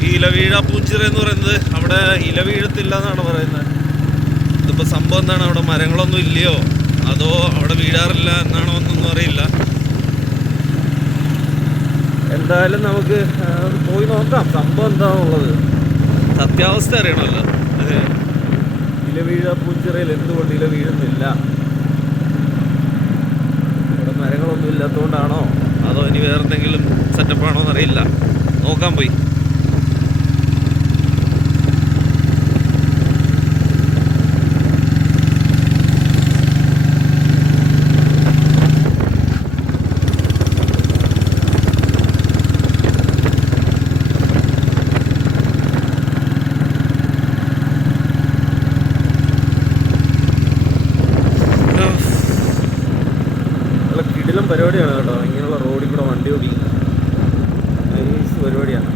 ഈ ഇലവീഴാപ്പൂഞ്ചിറ എന്ന് പറയുന്നത് അവിടെ ഇല വീഴത്തില്ല എന്നാണ് പറയുന്നത്. ഇതിപ്പോൾ സംഭവം എന്താണ്, അവിടെ മരങ്ങളൊന്നും ഇല്ലയോ അതോ അവിടെ വീഴാറില്ല എന്നാണോ എന്നൊന്നും അറിയില്ല. എന്തായാലും നമുക്ക് പോയി നോക്കാം സംഭവം എന്താണെന്നുള്ളത്. സത്യാവസ്ഥ അറിയണമല്ലോ. ഇലവീഴാപ്പൂഞ്ചിറയിൽ എന്തുകൊണ്ട് ഇല വീഴുന്നില്ല? ഇവിടെ മരങ്ങളൊന്നും ഇല്ലാത്തതുകൊണ്ടാണോ അതോ ഇനി വേറെ എന്തെങ്കിലും സെറ്റപ്പാണോ എന്നറിയില്ല. നോക്കാൻ പോയി. പരിപാടിയാണ് കേട്ടോ, ഇങ്ങനെയുള്ള റോഡിൽ കൂടെ വണ്ടി ഓടിക്കുന്നത്. നൈസ് പരിപാടിയാണ്.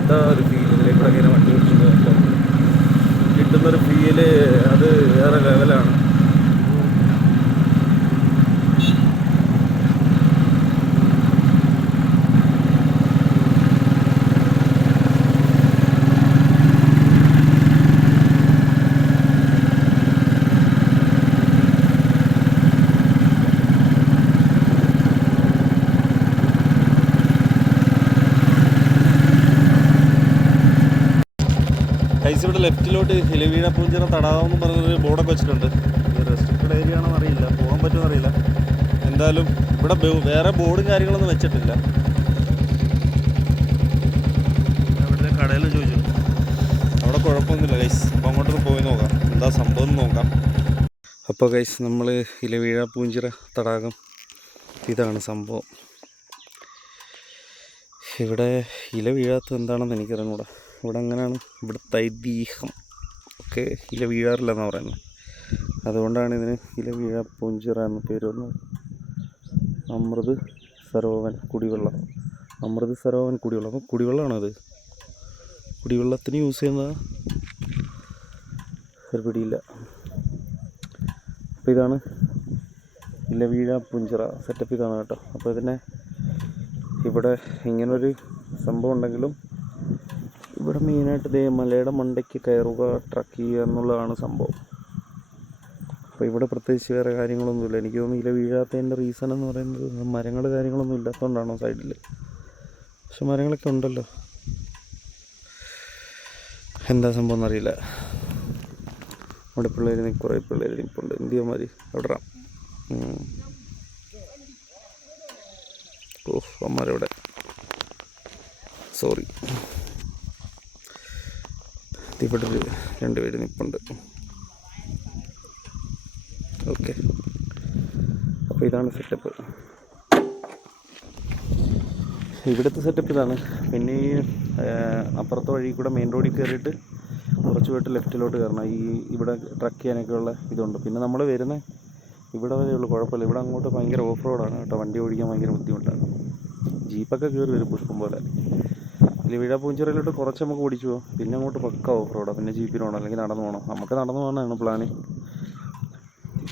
എന്താ ഒരു ഫീൽ ഇതിലേക്കൂടെ ഇങ്ങനെ വണ്ടി ഓടിക്കുന്നത് കിട്ടുന്നൊരു ഫീല്, അത് വേറെ ലെവലാണ്. ഇവിടെ ലെഫ്റ്റിലോട്ട് ഇലവീഴാപ്പൂഞ്ചിറ തടാകം എന്ന് പറഞ്ഞൊരു ബോർഡൊക്കെ വെച്ചിട്ടുണ്ട്. റെസ്ട്രിക്റ്റഡ് ഏരിയ ആണെന്ന് അറിയില്ല, പോകാൻ പറ്റുമെന്ന് അറിയില്ല. എന്തായാലും ഇവിടെ വേറെ ബോർഡും കാര്യങ്ങളൊന്നും വെച്ചിട്ടില്ല. അവിടെ കടയിൽ ചോദിച്ചു, അവിടെ കുഴപ്പമൊന്നുമില്ല ഗൈസ്. അപ്പോൾ അങ്ങോട്ടൊന്ന് പോയി നോക്കാം എന്താ സംഭവം എന്ന് നോക്കാം. അപ്പോൾ ഗൈസ്, നമ്മൾ ഇലവീഴാപ്പൂഞ്ചിറ തടാകം, ഇതാണ് സംഭവം. ഇവിടെ ഇല വീഴാത്തത് എന്താണെന്ന് എനിക്കറിഞ്ഞൂടാ. ഇവിടെ അങ്ങനെയാണ് ഇവിടുത്തെ ഐതിഹ്യം. ഒക്കെ ഇല വീഴാറില്ലെന്നാണ് പറയുന്നത്. അതുകൊണ്ടാണ് ഇതിന് ഇലവീഴാപ്പൂഞ്ചിറ എന്ന പേര് വന്നത്. അമൃത് സരോവൻ കുടിവെള്ളം, അമൃത് സരോവൻ കുടിവെള്ളം. അപ്പോൾ കുടിവെള്ളമാണത്, കുടിവെള്ളത്തിന് യൂസ് ചെയ്യുന്നത് ഒരു പിടിയില്ല. അപ്പോൾ ഇതാണ് ഇലവീഴാപ്പൂഞ്ചിറ സെറ്റപ്പ്, ഇതാണ് കേട്ടോ. അപ്പോൾ ഇതിനെ ഇവിടെ ഇങ്ങനൊരു സംഭവം ഉണ്ടെങ്കിലും ഇവിടെ മെയിനായിട്ട് ഇതേ മലയുടെ മണ്ടയ്ക്ക് കയറുക, ട്രക്ക് ചെയ്യുക എന്നുള്ളതാണ് സംഭവം. അപ്പോൾ ഇവിടെ പ്രത്യേകിച്ച് വേറെ കാര്യങ്ങളൊന്നുമില്ല. എനിക്ക് തോന്നുന്നു ഇല വീഴാത്തതിൻ്റെ റീസൺ എന്ന് പറയുന്നത് മരങ്ങൾ കാര്യങ്ങളൊന്നും ഇല്ലാത്തതുകൊണ്ടാണോ സൈഡിൽ? പക്ഷെ മരങ്ങളൊക്കെ ഉണ്ടല്ലോ, എന്താ സംഭവം എന്നറിയില്ല. അവിടെ കുറേ പിള്ളേർ നിൽപ്പുണ്ട്, ഇന്ത്യമാർ അവിടെ. അമ്മമാരവിടെ, സോറി, ഇവിടെ 2 പേര് നിൽപ്പുണ്ട്. ഓക്കെ, അപ്പോൾ അപ്പോൾ ഇതാണ് സെറ്റപ്പ്. ഇവിടുത്തെ സെറ്റപ്പ് ഇതാണ്. പിന്നെ ഈ അപ്പുറത്തെ വഴി കൂടെ മെയിൻ റോഡിൽ കയറിയിട്ട് കുറച്ച് പോയിട്ട് ലെഫ്റ്റിലോട്ട് കയറണം. ഇവിടെ ട്രക്ക് ചെയ്യാനൊക്കെ ഉള്ള ഇതുണ്ട്. പിന്നെ നമ്മൾ വരുന്ന ഇവിടെ വരെ ഉള്ളൂ, കുഴപ്പമില്ല. ഇവിടെ അങ്ങോട്ട് ഭയങ്കര ഓഫ് റോഡാണ് കേട്ടോ, വണ്ടി ഓടിക്കാൻ ഭയങ്കര ബുദ്ധിമുട്ടാണ്. ജീപ്പൊക്കെ കയറി വരും പുഷ്പം പോലെ. ഇലവീഴ പൂഞ്ചിറയിലോട്ട് കുറച്ച് നമുക്ക് ഓടിച്ചു പോകും, പിന്നെ അങ്ങോട്ട് പക്ക ഓഫ് റോഡാണ്. പിന്നെ ജീപ്പിന് പോകണം, അല്ലെങ്കിൽ നടന്നു പോകണം. നമുക്ക് നടന്നു പോകാനാണ് പ്ലാന്.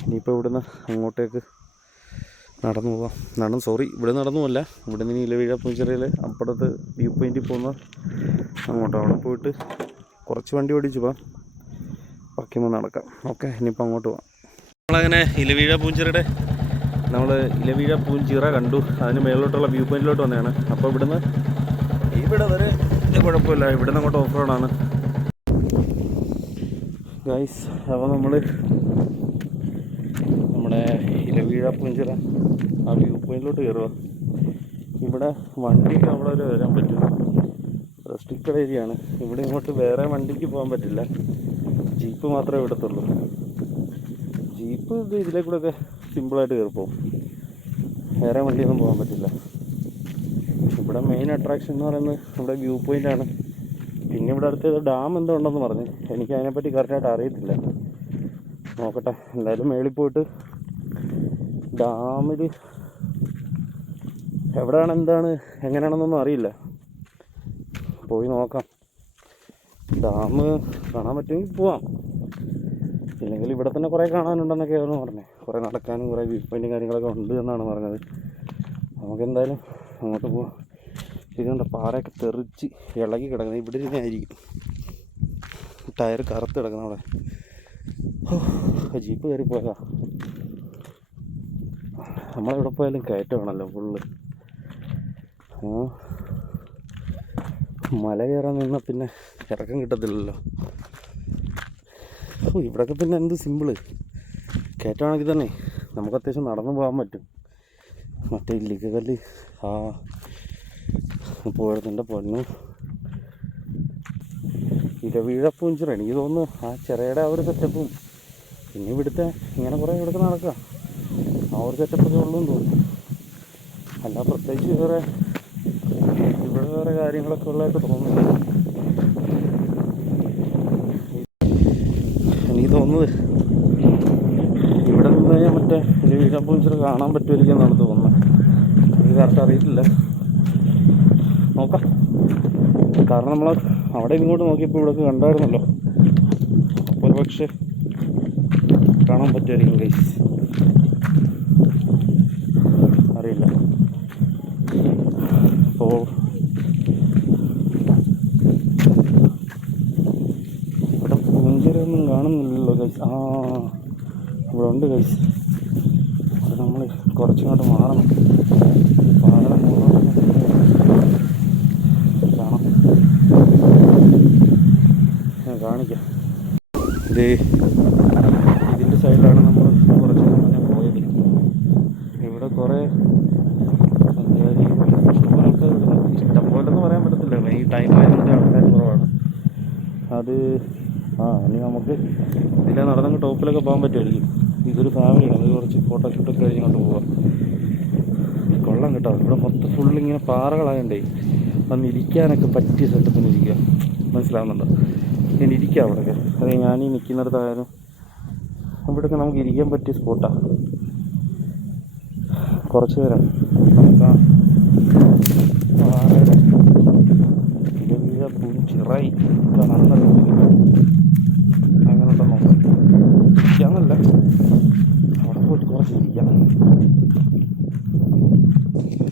ഇനിയിപ്പോൾ ഇവിടുന്ന് അങ്ങോട്ടേക്ക് നടന്നു പോവാം. ഇവിടെ നടന്നു പോകല്ല, ഇവിടെ നിന്ന് ഇലവീഴ പൂഞ്ചിറയിൽ അപ്പുറത്ത് വ്യൂ പോയിൻറ്റിൽ പോകുന്ന അങ്ങോട്ട്, അവിടെ പോയിട്ട് കുറച്ച് വണ്ടി ഓടിച്ചു പോകാം, ബാക്കിയുമ്പോൾ നടക്കാം. ഓക്കെ, ഇനിയിപ്പോൾ അങ്ങോട്ട് പോകാം. നമ്മളങ്ങനെ ഇലവീഴ പൂഞ്ചിറ കണ്ടു. അതിന് മേളിലോട്ടുള്ള വ്യൂ പോയിൻറ്റിലോട്ട് വന്നതാണ്. അപ്പോൾ ഇവിടെ വരെ കുഴപ്പമില്ല, ഇവിടുന്ന് അങ്ങോട്ട് ഓഫ് റോഡാണ് ഗൈസ്. അപ്പോൾ നമ്മൾ നമ്മുടെ ഇലവീഴ പൂഞ്ചിറ ആ വ്യൂ പോയിൻറ്റിലോട്ട് കയറുക. ഇവിടെ വണ്ടിക്ക് അവിടെ വരെ വരാൻ പറ്റില്ല, റെസ്ട്രിക്റ്റഡ് ഏരിയ ആണ്. ഇവിടെ ഇങ്ങോട്ട് വേറെ വണ്ടിക്ക് പോകാൻ പറ്റില്ല, ജീപ്പ് മാത്രമേ ഇവിടത്തുള്ളൂ. ജീപ്പ് ഇതിലേക്കൂടെയൊക്കെ സിമ്പിളായിട്ട് കയറിപ്പോവും, വേറെ വണ്ടിയൊന്നും പോകാൻ പറ്റില്ല. ഇവിടെ മെയിൻ അട്രാക്ഷൻ എന്ന് പറയുന്നത് ഇവിടെ വ്യൂ പോയിൻ്റാണ്. പിന്നെ ഇവിടെ അടുത്ത് ഡാം എന്തോ ഉണ്ടെന്ന് പറഞ്ഞ്, എനിക്ക് അതിനെപ്പറ്റി കറക്റ്റായിട്ട് അറിയത്തില്ല. നോക്കട്ടെ, എന്തായാലും മേളിൽ പോയിട്ട് ഡാമിൽ എവിടെയാണ് എന്താണ് എങ്ങനെയാണെന്നൊന്നും അറിയില്ല, പോയി നോക്കാം. ഡാം കാണാൻ പറ്റുമെങ്കിൽ പോവാം, ഇല്ലെങ്കിൽ ഇവിടെ തന്നെ കുറേ കാണാനുണ്ടെന്നൊക്കെയാണ് പറഞ്ഞത്. കുറേ നടക്കാനും കുറേ വ്യൂ പോയിൻറ്റും കാര്യങ്ങളൊക്കെ ഉണ്ട് എന്നാണ് പറഞ്ഞത്. നമുക്കെന്തായാലും അങ്ങോട്ട് പോവാം. ഇതുകൊണ്ട് പാറയൊക്കെ തെറിച്ച് ഇളകി കിടക്കുന്നത്, ഇവിടെ ഇരുന്നായിരിക്കും ടയർ കറുത്ത് കിടക്കുന്നത്. അവിടെ ജീപ്പ് കയറി പോയതാ. നമ്മളെവിടെ പോയാലും കയറ്റമാണല്ലോ ഫുള്ള്. മല കയറാൻ നിന്നാൽ പിന്നെ ഇറക്കം കിട്ടത്തില്ലല്ലോ. ഇവിടെയൊക്കെ പിന്നെ എന്ത് സിമ്പിള്, കയറ്റമാണെങ്കിൽ തന്നെ നമുക്ക് അത്യാവശ്യം നടന്നു പോകാൻ പറ്റും. മറ്റേ ഇല്ലിക്കല്ല് പോയതിൻ്റെ പൊന്നു. ഇലവീഴ പൂഞ്ചിറ എനിക്ക് തോന്നുന്നു ആ ചിറയുടെ ആ ഒരു സെറ്റപ്പും, പിന്നെ ഇവിടുത്തെ ഇങ്ങനെ കുറേ ഇവിടുത്തെ നടക്കുക ആ ഒരു സെറ്റപ്പൊക്കെ ഉള്ളൂന്ന് തോന്നുന്നു. അല്ല പ്രത്യേകിച്ച് ഇവിടെ വേറെ കാര്യങ്ങളൊക്കെ ഉള്ളതായിട്ട് തോന്നുന്നില്ല. എനിക്ക് തോന്നുന്നത് ഇവിടെ നിന്ന് കഴിഞ്ഞാൽ മറ്റേ ഇലവീഴ പൂഞ്ചിറ കാണാൻ പറ്റുമായിരിക്കുമെന്നാണ് തോന്നുന്നത്. എനിക്ക് കറക്റ്റ് അറിയത്തില്ല, നോക്കാം. കാരണം നമ്മൾ അവിടെ ഇങ്ങോട്ട് നോക്കിയപ്പോൾ ഇവിടെയൊക്കെ കണ്ടായിരുന്നല്ലോ, അപ്പോൾ ഒരു പക്ഷേ കാണാൻ പറ്റുമായിരിക്കും ഗൈസ്, അറിയില്ല. അപ്പോൾ ഇവിടെ പൂഞ്ചിറയൊന്നും കാണുന്നില്ലല്ലോ ഗൈസ്. ഇവിടെ ഉണ്ട് ഗൈസ്, അത് നമ്മൾ കുറച്ചിങ്ങോട്ട് മാറണം. കാണിക്കാം. ഇതിൻ്റെ സൈഡിലാണ് നമ്മൾ കുറച്ച് മുന്നേ പോയത്. ഇവിടെ കുറേ ആൾക്കാർ ഇഷ്ടം പോലെ എന്ന് പറയാൻ പറ്റത്തില്ല, ഈ ടൈം ആയതുകൊണ്ട് ആൾക്കാർ കുറവാണ്. അത് ഇനി നമുക്ക് ഇതിലെ നടന്നങ്ങ് ടോപ്പിലൊക്കെ പോകാൻ പറ്റുമായിരിക്കും. ഇതൊരു ഫാമിലിയാണ്, അത് കുറച്ച് ഫോട്ടോഷൂട്ടൊക്കെ കഴിഞ്ഞുകൊണ്ട് പോവാം. കൊള്ളാം കേട്ടോ. ഇവിടെ മൊത്തം ഫുള്ളിങ്ങനെ പാറകളായണ്ടേ, വന്ന് ഇരിക്കാനൊക്കെ പറ്റിയ സെറ്റപ്പിന് ഇരിക്കുക, മനസ്സിലാവുന്നുണ്ടോ? ഇങ്ങനെ ഇരിക്കാം അവിടെയൊക്കെ. അത് ഞാനീ നിൽക്കുന്നിടത്തായാലും ഇവിടെയൊക്കെ നമുക്ക് ഇരിക്കാൻ പറ്റിയ സ്പോട്ടാണ്. കുറച്ച് നേരം നമുക്ക് ആ പാറയുടെ ഇലവീഴ പൂഞ്ചിറൈ കാണുന്നത് അങ്ങനെ ഉണ്ടെന്ന് നോക്കാം. ഇരിക്കാന്നല്ല, അവിടെ പോയിട്ട് കുറച്ച് ഇരിക്കാം.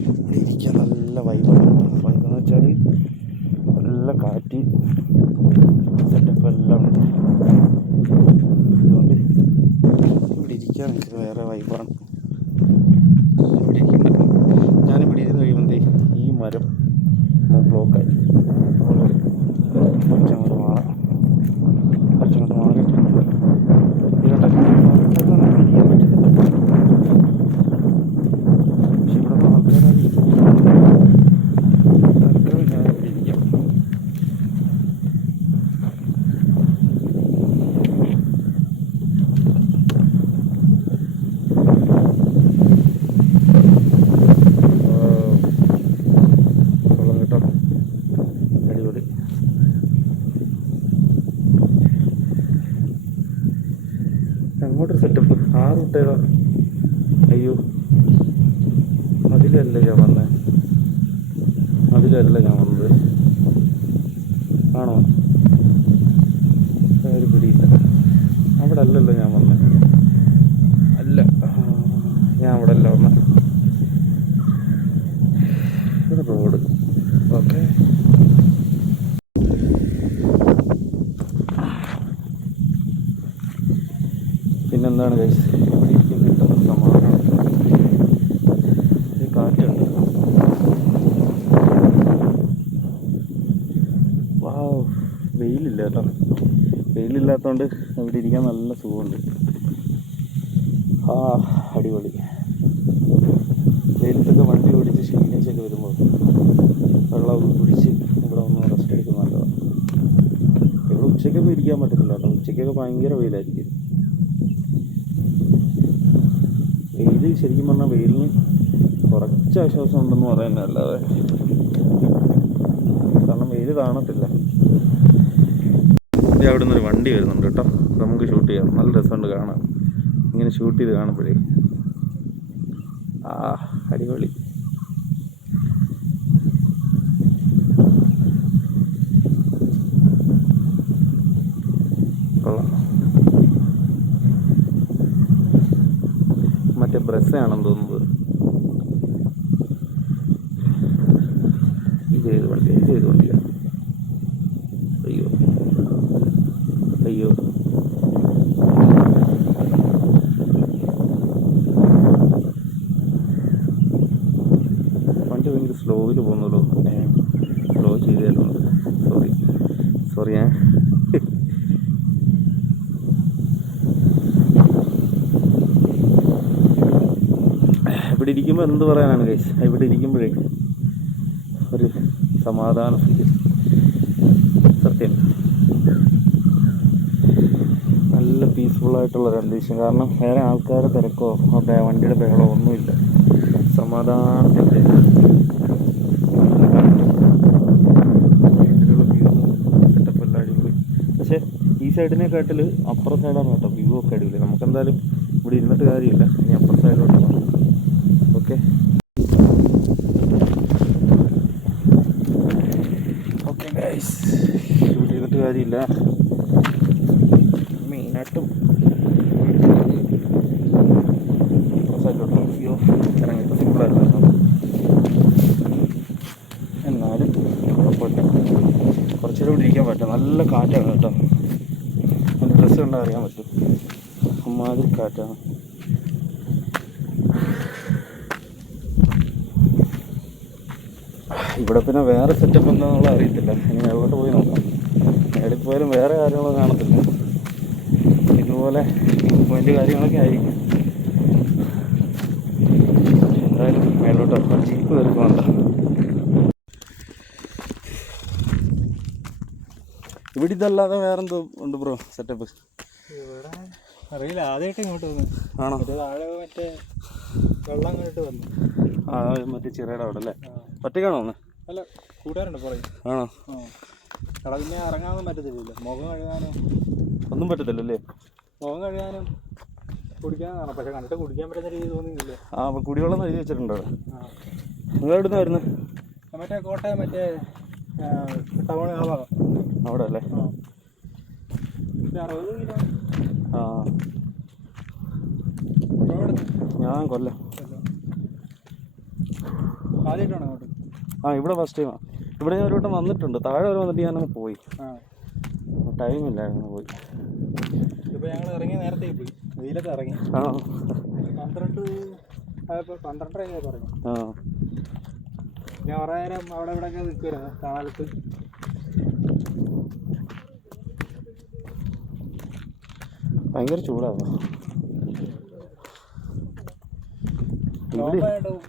ഇവിടെ ഇരിക്കാൻ നല്ല വൈബാണ്. വൈബെന്ന് വെച്ചാൽ നല്ല കാറ്റ്, സെറ്റപ്പ് എല്ലാം ഉണ്ട്. അതുകൊണ്ട് ഇവിടെ ഇരിക്കാൻ എനിക്ക് വേറെ വൈബാണ്. ഇവിടെ ഇരിക്കുന്നത് ഞാനിവിടെ ഇരുന്ന് കഴിയുമ്പോൾ ഈ മരം ബ്ലോക്കായി. കുറച്ചങ്ങോട്ട് മാറാം, കുറച്ചങ്ങോട്ട് മാറിയിട്ട് ഇരിക്കാൻ പറ്റും. പക്ഷെ ഇവിടെ ആൾക്കാരായിരിക്കും ഞാനിവിടെ ഇരിക്കാം. ഇതിലല്ല ഞാൻ വന്നത്. ആണോ? ഒരു പിടിയില്ല. അവിടെ അല്ലല്ലോ ഞാൻ വന്നത്. അല്ല, ഞാൻ അവിടെ അല്ല വന്നത്. ഇത് റോഡ്. ഓക്കെ. പിന്നെന്താണ് കഴിച്ച് കിട്ടുന്ന സമാധാനം. ഈ കാറ്റുണ്ട്. വാവ്, വെയിലില്ല കേട്ടോ. വെയിലില്ലാത്തതുകൊണ്ട് ഇവിടെ ഇരിക്കാൻ നല്ല സുഖമുണ്ട്. ആ അടിപൊളി. വെയിലത്തൊക്കെ വണ്ടി ഓടിച്ച് ക്ഷീണിച്ചൊക്കെ വരുമ്പോൾ വെള്ളമൊക്കെ കുടിച്ച് ഇവിടെ ഒന്ന് റെസ്റ്റ് എടുക്കുന്നത് നല്ലതാണ്. ഇവിടെ ഉച്ചയ്ക്കൊക്കെ ഇരിക്കാൻ പറ്റത്തില്ല കേട്ടോ. ഉച്ചയ്ക്കൊക്കെ ഭയങ്കര വെയിലായിരിക്കും. വെയിൽ ശരിക്കും പറഞ്ഞാൽ വെയിലിന് കുറച്ച് ആശ്വാസം ഉണ്ടെന്ന് പറയുന്നത് അല്ലാതെ, കാരണം വെയിൽ കാണത്തില്ല. അവിടെ നിന്നൊരു വണ്ടി വരുന്നുണ്ട് കേട്ടോ. നമുക്ക് ഷൂട്ട് ചെയ്യാം. നല്ല രസമുണ്ട് കാണാൻ. ഇങ്ങനെ ഷൂട്ട് ചെയ്ത് കാണുമ്പോഴേ ആ അടിപൊളി. കൊള്ളാം. മറ്റേ ബ്രസ്സാണെന്ന് തോന്നുന്നത്. ഇത് വണ്ടിയാണ്. അയ്യോ അയ്യോ, വണ്ടി ഭയങ്കര സ്ലോയിൽ പോകുന്നുള്ളൂ. സ്ലോ ചെയ്തായിരുന്നു. സോറി ഇവിടെ ഇരിക്കുമ്പോൾ എന്ത് പറയാനാണ് ഗൈസ്, ഇവിടെ ഇരിക്കുമ്പോഴേ ഒരു സമാധാനം, സത്യം നല്ല പീസ്ഫുള്ളായിട്ടുള്ളൊരു അന്തരീക്ഷം. കാരണം വേറെ ആൾക്കാരുടെ തിരക്കോ വണ്ടിയുടെ ബഹളോ ഒന്നുമില്ല. സമാധാനത്തിൻ്റെ സെറ്റപ്പ് എല്ലാം അടിപൊളി. പക്ഷേ ഈ സൈഡിനെക്കാട്ടിൽ അപ്പുറ സൈഡാണ് കേട്ടോ വ്യൂ ഒക്കെ അടിപൊളി. നമുക്കെന്തായാലും ഇവിടെ ഇരുന്നിട്ട് കാര്യമില്ല, ഇനി അപ്പുറ സൈഡിലോട്ട് പോകാം. ഓക്കെ ഓക്കെ ഗൈസ്, ഇവിടെ ഇരുന്നിട്ട് കാര്യമില്ല. മെയിനായിട്ടും അയ്യോ ഇറങ്ങിയിട്ട് സിമ്പിളായിരുന്നു. എന്നാലും കുഴപ്പമില്ല, കുറച്ചുകൂടെ ഇവിടെ ഇരിക്കാൻ പറ്റും. നല്ല കാറ്റാണ് കേട്ടോ. നല്ല ഡ്രസ്സ് കണ്ടാൽ അറിയാൻ പറ്റും. അമ്മാതിരി കാറ്റാണ്. ഇവിടെ പിന്നെ വേറെ സെറ്റപ്പ് എന്താണെന്നുള്ള അറിയത്തില്ല. ഇനി മേലോട്ട് പോയി നോക്കാം. മേളിൽ പോയാലും വേറെ കാര്യങ്ങളൊന്നും കാണത്തില്ല. ഇതുപോലെ പോയിൻ്റ് കാര്യങ്ങളൊക്കെ ആയിരിക്കും. എന്തായാലും മേലോട്ട് അപ്പം ജീപ്പ് കയറിപ്പോണ്ട. ഇവിടെ ഇതല്ലാതെ വേറെന്തോ ഉണ്ട് ബ്രോ സെറ്റപ്പ്? ഇവിടെ അറിയില്ല, ആദ്യമായിട്ട് ഇങ്ങോട്ട് വന്നു. ആണോ? താഴെ മറ്റേ വെള്ളം ഇങ്ങോട്ട് വന്നു. ആ മറ്റേ ചിറയുടെ അവിടെ അല്ലേ? ഒറ്റയ്ക്കാണോ ഒന്ന്? അല്ല, കൂട്ടുകാരുണ്ട് പറയും. ആണോ? എടാ പിന്നെ ഇറങ്ങാനൊന്നും പറ്റത്തില്ലല്ലോ. മുഖം കഴുകാനും ഒന്നും പറ്റത്തില്ലല്ലേ? മുഖം കഴുകാനും കുടിക്കാൻ കാണാം. പക്ഷെ കണ്ടിട്ട് കുടിക്കാൻ പറ്റുന്ന രീതി തോന്നിയില്ലേ? ആ കുടിവെള്ളം എഴുതി വെച്ചിട്ടുണ്ട് അവിടെ. നിങ്ങൾ എവിടെ നിന്നാണ് വരുന്നത്? മറ്റേ കോട്ടയം മറ്റേ ടൗൺ ആ ഭാഗം അവിടെ അല്ലേ? 60 കിലോ. ആ ഞാൻ കൊല്ലം. ആദ്യമായിട്ടാണ് അങ്ങോട്ട്? ആ ഇവിടെ ഫസ്റ്റ് ടൈമാണ്. ഇവിടെ ഞാൻ ഒരു വട്ടം വന്നിട്ടുണ്ട്. താഴെ വരെ വന്നിട്ട് ഞാനങ്ങ് പോയി. ടൈമില്ലായിരുന്നു പോയി. ഇപ്പോൾ ഞങ്ങൾ ഇറങ്ങി നേരത്തെ പോയി. വെയിലൊക്കെ ഇറങ്ങി. 12 ആയപ്പോൾ 12:30 ആയപ്പോൾ ഇറങ്ങി. ഞാൻ കുറേ നേരം അവിടെ ഇവിടെയൊക്കെ നിൽക്കുമായിരുന്നു തണലത്ത്. ഭയങ്കര ചൂടാണ്.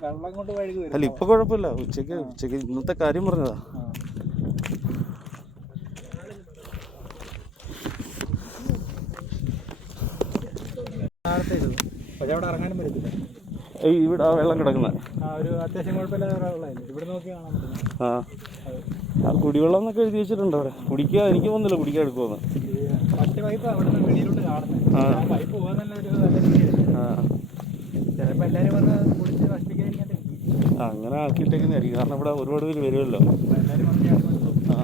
വെള്ളം കൊണ്ട് കഴുകി വരും. അല്ല ഇപ്പൊ കുഴപ്പമില്ല. ഉച്ചക്ക് ഇന്നത്തെ കാര്യം പറഞ്ഞതാ. പക്ഷെ അവിടെ ഇറങ്ങാനും പറ്റത്തില്ല. ഇവിടെ ആ വെള്ളം കിടക്കുന്ന ഒരു അത്യാവശ്യം കുഴപ്പമില്ലാതെ വെള്ളമായില്ലേ ഇവിടെ നോക്കി കാണാൻ പറ്റുന്നത്. ആ കുടിവെള്ളം എന്നൊക്കെ എഴുതി വെച്ചിട്ടുണ്ട് അവിടെ. കുടിക്കാൻ എനിക്ക് വന്നില്ല, കുടിക്കാൻ എടുക്കുമെന്ന്. മറ്റേ പൈപ്പ് അവിടെ നിന്ന് വെളിയിലോട്ട് കാണുന്നത്. പൈപ്പ് പോകാൻ തന്നെ ഒരു നല്ല രീതിയിൽ ചിലപ്പോൾ എല്ലാവരും വന്ന് കുടിച്ച് ഭക്ഷിക്കാതിരിക്കാൻ. അങ്ങനെ ആക്കിയിട്ടേക്കുന്നതായിരിക്കും, കാരണം ഇവിടെ ഒരുപാട് പേര് വരുമല്ലോ. ആ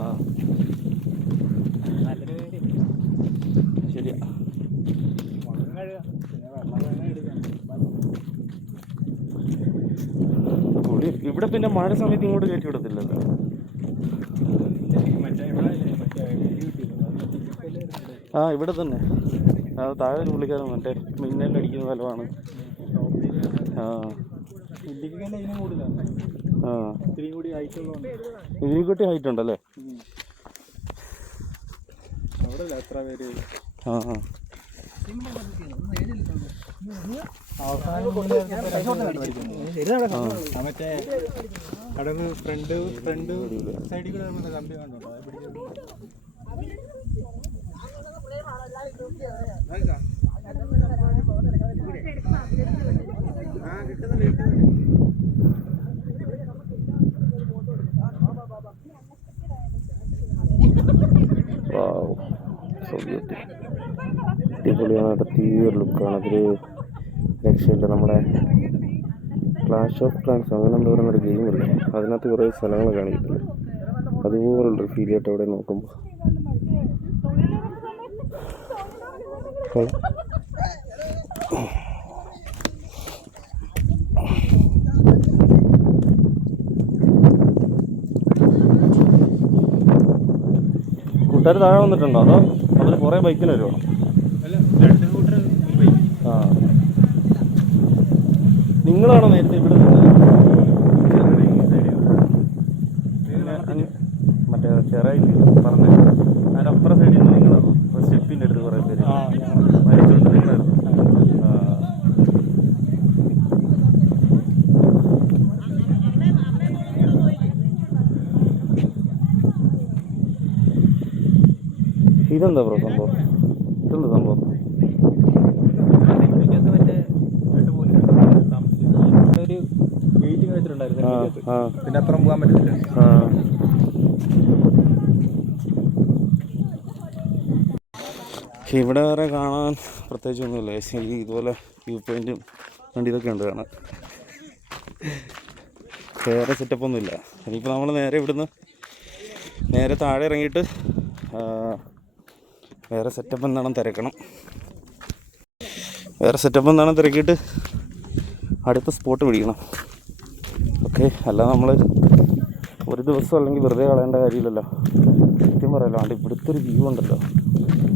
ശരിയാ. കുടി ഇവിടെ പിന്നെ മഴ സമയത്ത് ഇങ്ങോട്ട് കയറ്റി വിടത്തില്ലല്ലോ. ആ ഇവിടെ തന്നെ അത് താഴെ ഒരു പുള്ളിക്കാരൻ മറ്റേ മിന്നലടിക്കുന്ന സ്ഥലമാണ്. ആ ആ ഇതിനെ കൂട്ടി ഹൈറ്റ് ഉണ്ടല്ലേ. ആ ആ മറ്റേ കടന്ന് ഫ്രണ്ട് സൈഡിൽ കൂടെ കമ്പി കണ്ടോ. അടിപൊളിയാണ്. തീയൊരു ലുക്കാണ് അതിൽ, രക്ഷയില്ല. നമ്മുടെ ക്ലാഷ് ഓഫ് ക്ലാൻസ് അങ്ങനെ എന്താ പറയുന്ന ഒരു ഗെയിമില്ലേ, അതിനകത്ത് കുറേ സ്ഥലങ്ങൾ കാണിക്കത്തില്ല, അതുപോലുള്ളൊരു ഫീൽ ആയിട്ട് അവിടെ നോക്കുമ്പോൾ. കൂട്ടുകാർ താഴെ വന്നിട്ടുണ്ടോ അതോ അതിൽ കുറേ ബൈക്കിന് വരുമോ? ആ നിങ്ങളാണോ നേരത്തെ ഇവിടെ മറ്റേ ചെറായി പറഞ്ഞത്? അതിൻ്റെ അപ്പുറം സൈഡിൽ നിന്ന് നിങ്ങളാണോ? സ്റ്റെപ്പിൻ്റെ അടുത്ത് കുറേ പേര് മരിച്ചുകൊണ്ട് നിങ്ങളായിരുന്നു. ഇതെന്താ ബ്രോ സംഭവം? ഇതെന്താ സംഭവം? ഒരു വെയിറ്റിംഗ് വെച്ചിട്ടുണ്ടായിരുന്നു, പിന്നെ അപ്പുറം പോകാൻ പറ്റില്ല. ഇവിടെ വേറെ കാണാൻ പ്രത്യേകിച്ചൊന്നുമില്ല. ഇതുപോലെ വ്യൂ പോയിൻറ്റും വണ്ടി ഇതൊക്കെ ഉണ്ട് കാണാൻ. വേറെ സെറ്റപ്പൊന്നുമില്ല. ഇനിയിപ്പോൾ നമ്മൾ നേരെ ഇവിടുന്ന് നേരെ താഴെ ഇറങ്ങിയിട്ട് വേറെ സെറ്റപ്പ് എന്താണെന്ന് തിരക്കണം. വേറെ സെറ്റപ്പ് എന്താണെന്ന് തിരക്കിയിട്ട് അടുത്ത സ്പോട്ട് പിടിക്കണം. ഓക്കെ, അല്ല നമ്മൾ ഒരു ദിവസം അല്ലെങ്കിൽ വെറുതെ കളയേണ്ട കാര്യമില്ലല്ലോ. സത്യം പറയാമല്ലോ, ആണ്ട് ഇവിടുത്തെ ഒരു വ്യൂ ഉണ്ടല്ലോ,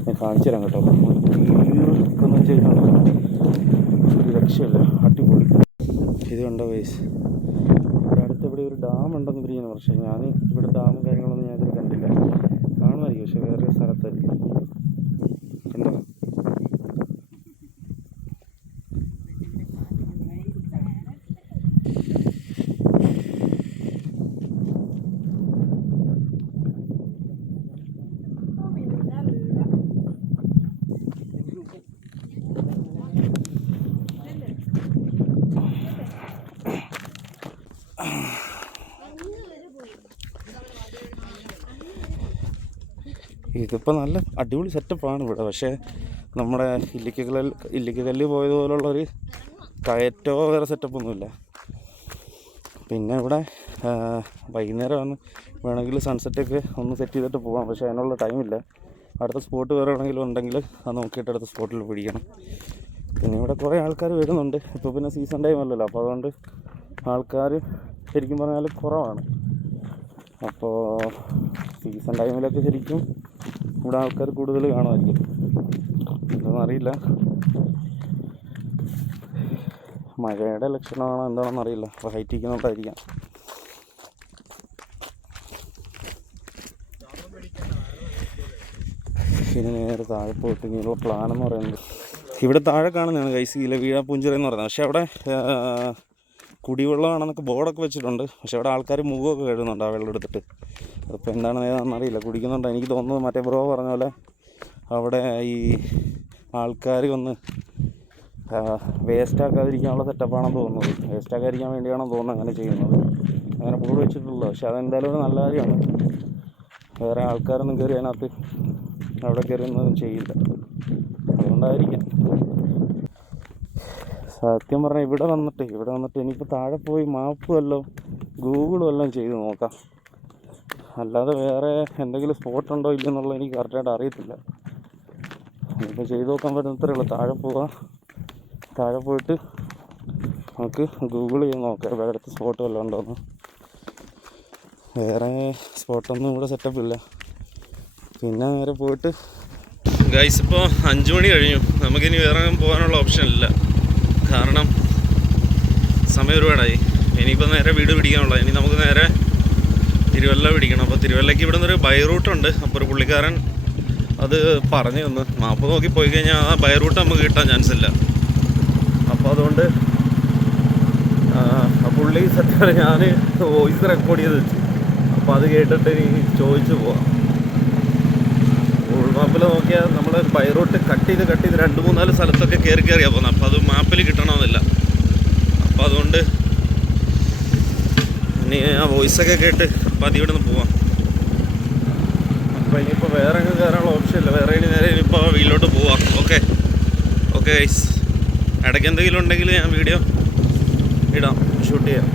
ഞാൻ കാണിച്ചു തരാം കേട്ടോ. എന്ന് വെച്ച് കഴിഞ്ഞാൽ ഒരു രക്ഷയില്ല, അടിപൊളി. ഇത് കണ്ടോ വയസ്സ്, ഇവിടെ അടുത്ത് ഇവിടെ ഒരു ഡാം ഉണ്ടെന്ന് പിരിക്കുന്നു. പക്ഷേ ഞാൻ ഇവിടെ ഡാമും കാര്യങ്ങളൊന്നും ഞാനിത് കണ്ടില്ല. കാണുമായിരിക്കും, പക്ഷേ വേറെ സ്ഥലത്തായിരിക്കും. കണ്ടോ? ഇതിപ്പോൾ നല്ല അടിപൊളി സെറ്റപ്പാണ് ഇവിടെ. പക്ഷേ നമ്മുടെ ഇല്ലിക്കക്കല്ല് പോയതുപോലുള്ളൊരു കയറ്റോ വേറെ സെറ്റപ്പൊന്നുമില്ല. പിന്നെ ഇവിടെ വൈകുന്നേരമാണ്, വേണമെങ്കിൽ സൺസെറ്റൊക്കെ ഒന്ന് സെറ്റ് ചെയ്തിട്ട് പോകാം. പക്ഷേ അതിനുള്ള ടൈമില്ല. അടുത്ത സ്പോട്ട് വേറെ എവിടെയെങ്കിലും ഉണ്ടെങ്കിൽ അത് നോക്കിയിട്ട് അടുത്ത സ്പോട്ടിൽ പിടിക്കണം. പിന്നെ ഇവിടെ കുറേ ആൾക്കാർ വരുന്നുണ്ട്. ഇപ്പോൾ പിന്നെ സീസൺ ടൈം അല്ലല്ലോ, അപ്പോൾ അതുകൊണ്ട് ആൾക്കാർ ശരിക്കും പറഞ്ഞാൽ കുറവാണ്. അപ്പോൾ സീസൺ ടൈമിലൊക്കെ ശരിക്കും ഇവിടെ ആൾക്കാർ കൂടുതൽ കാണുമായിരിക്കും. എന്താണെന്ന് അറിയില്ല, മഴയുടെ ലക്ഷണമാണോ എന്താണെന്ന് അറിയില്ല. അപ്പോൾ ഹൈറ്റ് ഇരിക്കുന്നുണ്ടായിരിക്കാം. പിന്നെ നേരെ താഴെ പോയിട്ട് ഇങ്ങനെ പ്ലാനെന്ന് പറയുന്നത് ഇവിടെ താഴെ കാണുന്നതാണ് ഗൈസ്, ഇലവീഴ പൂഞ്ചിറ എന്ന് പറയുന്നത്. പക്ഷേ അവിടെ കുടിവെള്ളമാണെന്നൊക്കെ ബോർഡൊക്കെ വെച്ചിട്ടുണ്ട്. പക്ഷേ അവിടെ ആൾക്കാർ മുഖമൊക്കെ കഴുകുന്നുണ്ട് ആ വെള്ളം എടുത്തിട്ട്. അതിപ്പോൾ എന്താണ് ഏതാണെന്ന് അറിയില്ല. കുടിക്കുന്നുണ്ട്. എനിക്ക് തോന്നുന്നത് മറ്റേ ബ്രോ പറഞ്ഞ പോലെ അവിടെ ഈ ആൾക്കാർ വന്ന് വേസ്റ്റാക്കാതിരിക്കാനുള്ള സെറ്റപ്പാണെന്ന് തോന്നുന്നത്. വേസ്റ്റാക്കാതിരിക്കാൻ വേണ്ടിയാണെന്ന് തോന്നുന്നത് അങ്ങനെ ചെയ്യുന്നത്. അങ്ങനെ ബോർഡ് വെച്ചിട്ടുള്ളത്. പക്ഷേ അതെന്തായാലും ഒരു നല്ല കാര്യമാണ്. വേറെ ആൾക്കാരൊന്നും കയറി അതിനകത്ത് അവിടെ കയറിയൊന്നും ചെയ്യില്ല, അതുകൊണ്ടായിരിക്കാം. സത്യം പറഞ്ഞാൽ ഇവിടെ വന്നിട്ട് ഇനിയിപ്പോൾ താഴെ പോയി മാപ്പ് വല്ലതും ഗൂഗിളും എല്ലാം ചെയ്ത് നോക്കാം. അല്ലാതെ വേറെ എന്തെങ്കിലും സ്പോട്ട് ഉണ്ടോ ഇല്ലെന്നുള്ളത് എനിക്ക് കറക്റ്റായിട്ട് അറിയത്തില്ല. ഇനിയിപ്പോൾ ചെയ്ത് നോക്കാൻ പറ്റുന്നത്രേ ഉള്ളൂ. താഴെ പോയിട്ട് നമുക്ക് ഗൂഗിൾ ചെയ്ത് നോക്കാം ഇവിടെ അടുത്ത് സ്പോട്ട് വല്ലതും ഉണ്ടോയെന്ന്. വേറെ സ്പോട്ടൊന്നും ഇവിടെ സെറ്റപ്പ് ഇല്ല. പിന്നെ നേരെ പോയിട്ട് ഗൈസ് ഇപ്പോൾ 5 മണി കഴിഞ്ഞു. നമുക്കിനി വേറെ പോകാനുള്ള ഓപ്ഷൻ ഇല്ല. കാരണം സമയം ഒരുപാടായി. ഇനിയിപ്പോൾ നേരെ വീട് പിടിക്കാനുള്ള. ഇനി നമുക്ക് നേരെ തിരുവല്ല പിടിക്കണം. അപ്പോൾ തിരുവല്ലയ്ക്ക് ഇവിടെ നിന്നൊരു ബൈ റൂട്ടുണ്ട്. അപ്പോൾ ഒരു പുള്ളിക്കാരൻ അത് പറഞ്ഞു തന്നു. മാപ്പ് നോക്കി പോയി കഴിഞ്ഞാൽ ആ ബൈ റൂട്ട് നമുക്ക് കിട്ടാൻ ചാൻസ് ഇല്ല. അപ്പോൾ അതുകൊണ്ട് ആ പുള്ളി സത്യം ഞാൻ വോയിസ് റെക്കോർഡ് ചെയ്ത് വെച്ചു. അപ്പോൾ അത് കേട്ടിട്ട് ഇനി ചോദിച്ചു പോവാം. ഗൂഗിൾ മാപ്പിൽ നോക്കിയാൽ നമ്മൾ ബൈ റൂട്ട് കട്ട് ചെയ്ത് 2-3-4 സ്ഥലത്തൊക്കെ കയറിയാണ് പോകുന്നത്. അപ്പോൾ അത് മാപ്പിൽ കിട്ടണമെന്നില്ല. അപ്പോൾ അതുകൊണ്ട് ഇനി ആ വോയിസൊക്കെ കേട്ട് അപ്പോൾ ഇവിടെ നിന്ന് പോവാം. അപ്പോൾ ഇനിയിപ്പോൾ വേറെ എങ്ങും കയറാനുള്ള ഓപ്ഷൻ ഇല്ല. വേറെ നേരെ ഇനിയിപ്പോൾ വീട്ടിലോട്ട് പോവാം. ഓക്കെ ഗൈസ്, ഇടയ്ക്ക് എന്തെങ്കിലും ഉണ്ടെങ്കിൽ ഞാൻ വീഡിയോ ഇടാം, ഷൂട്ട് ചെയ്യാം.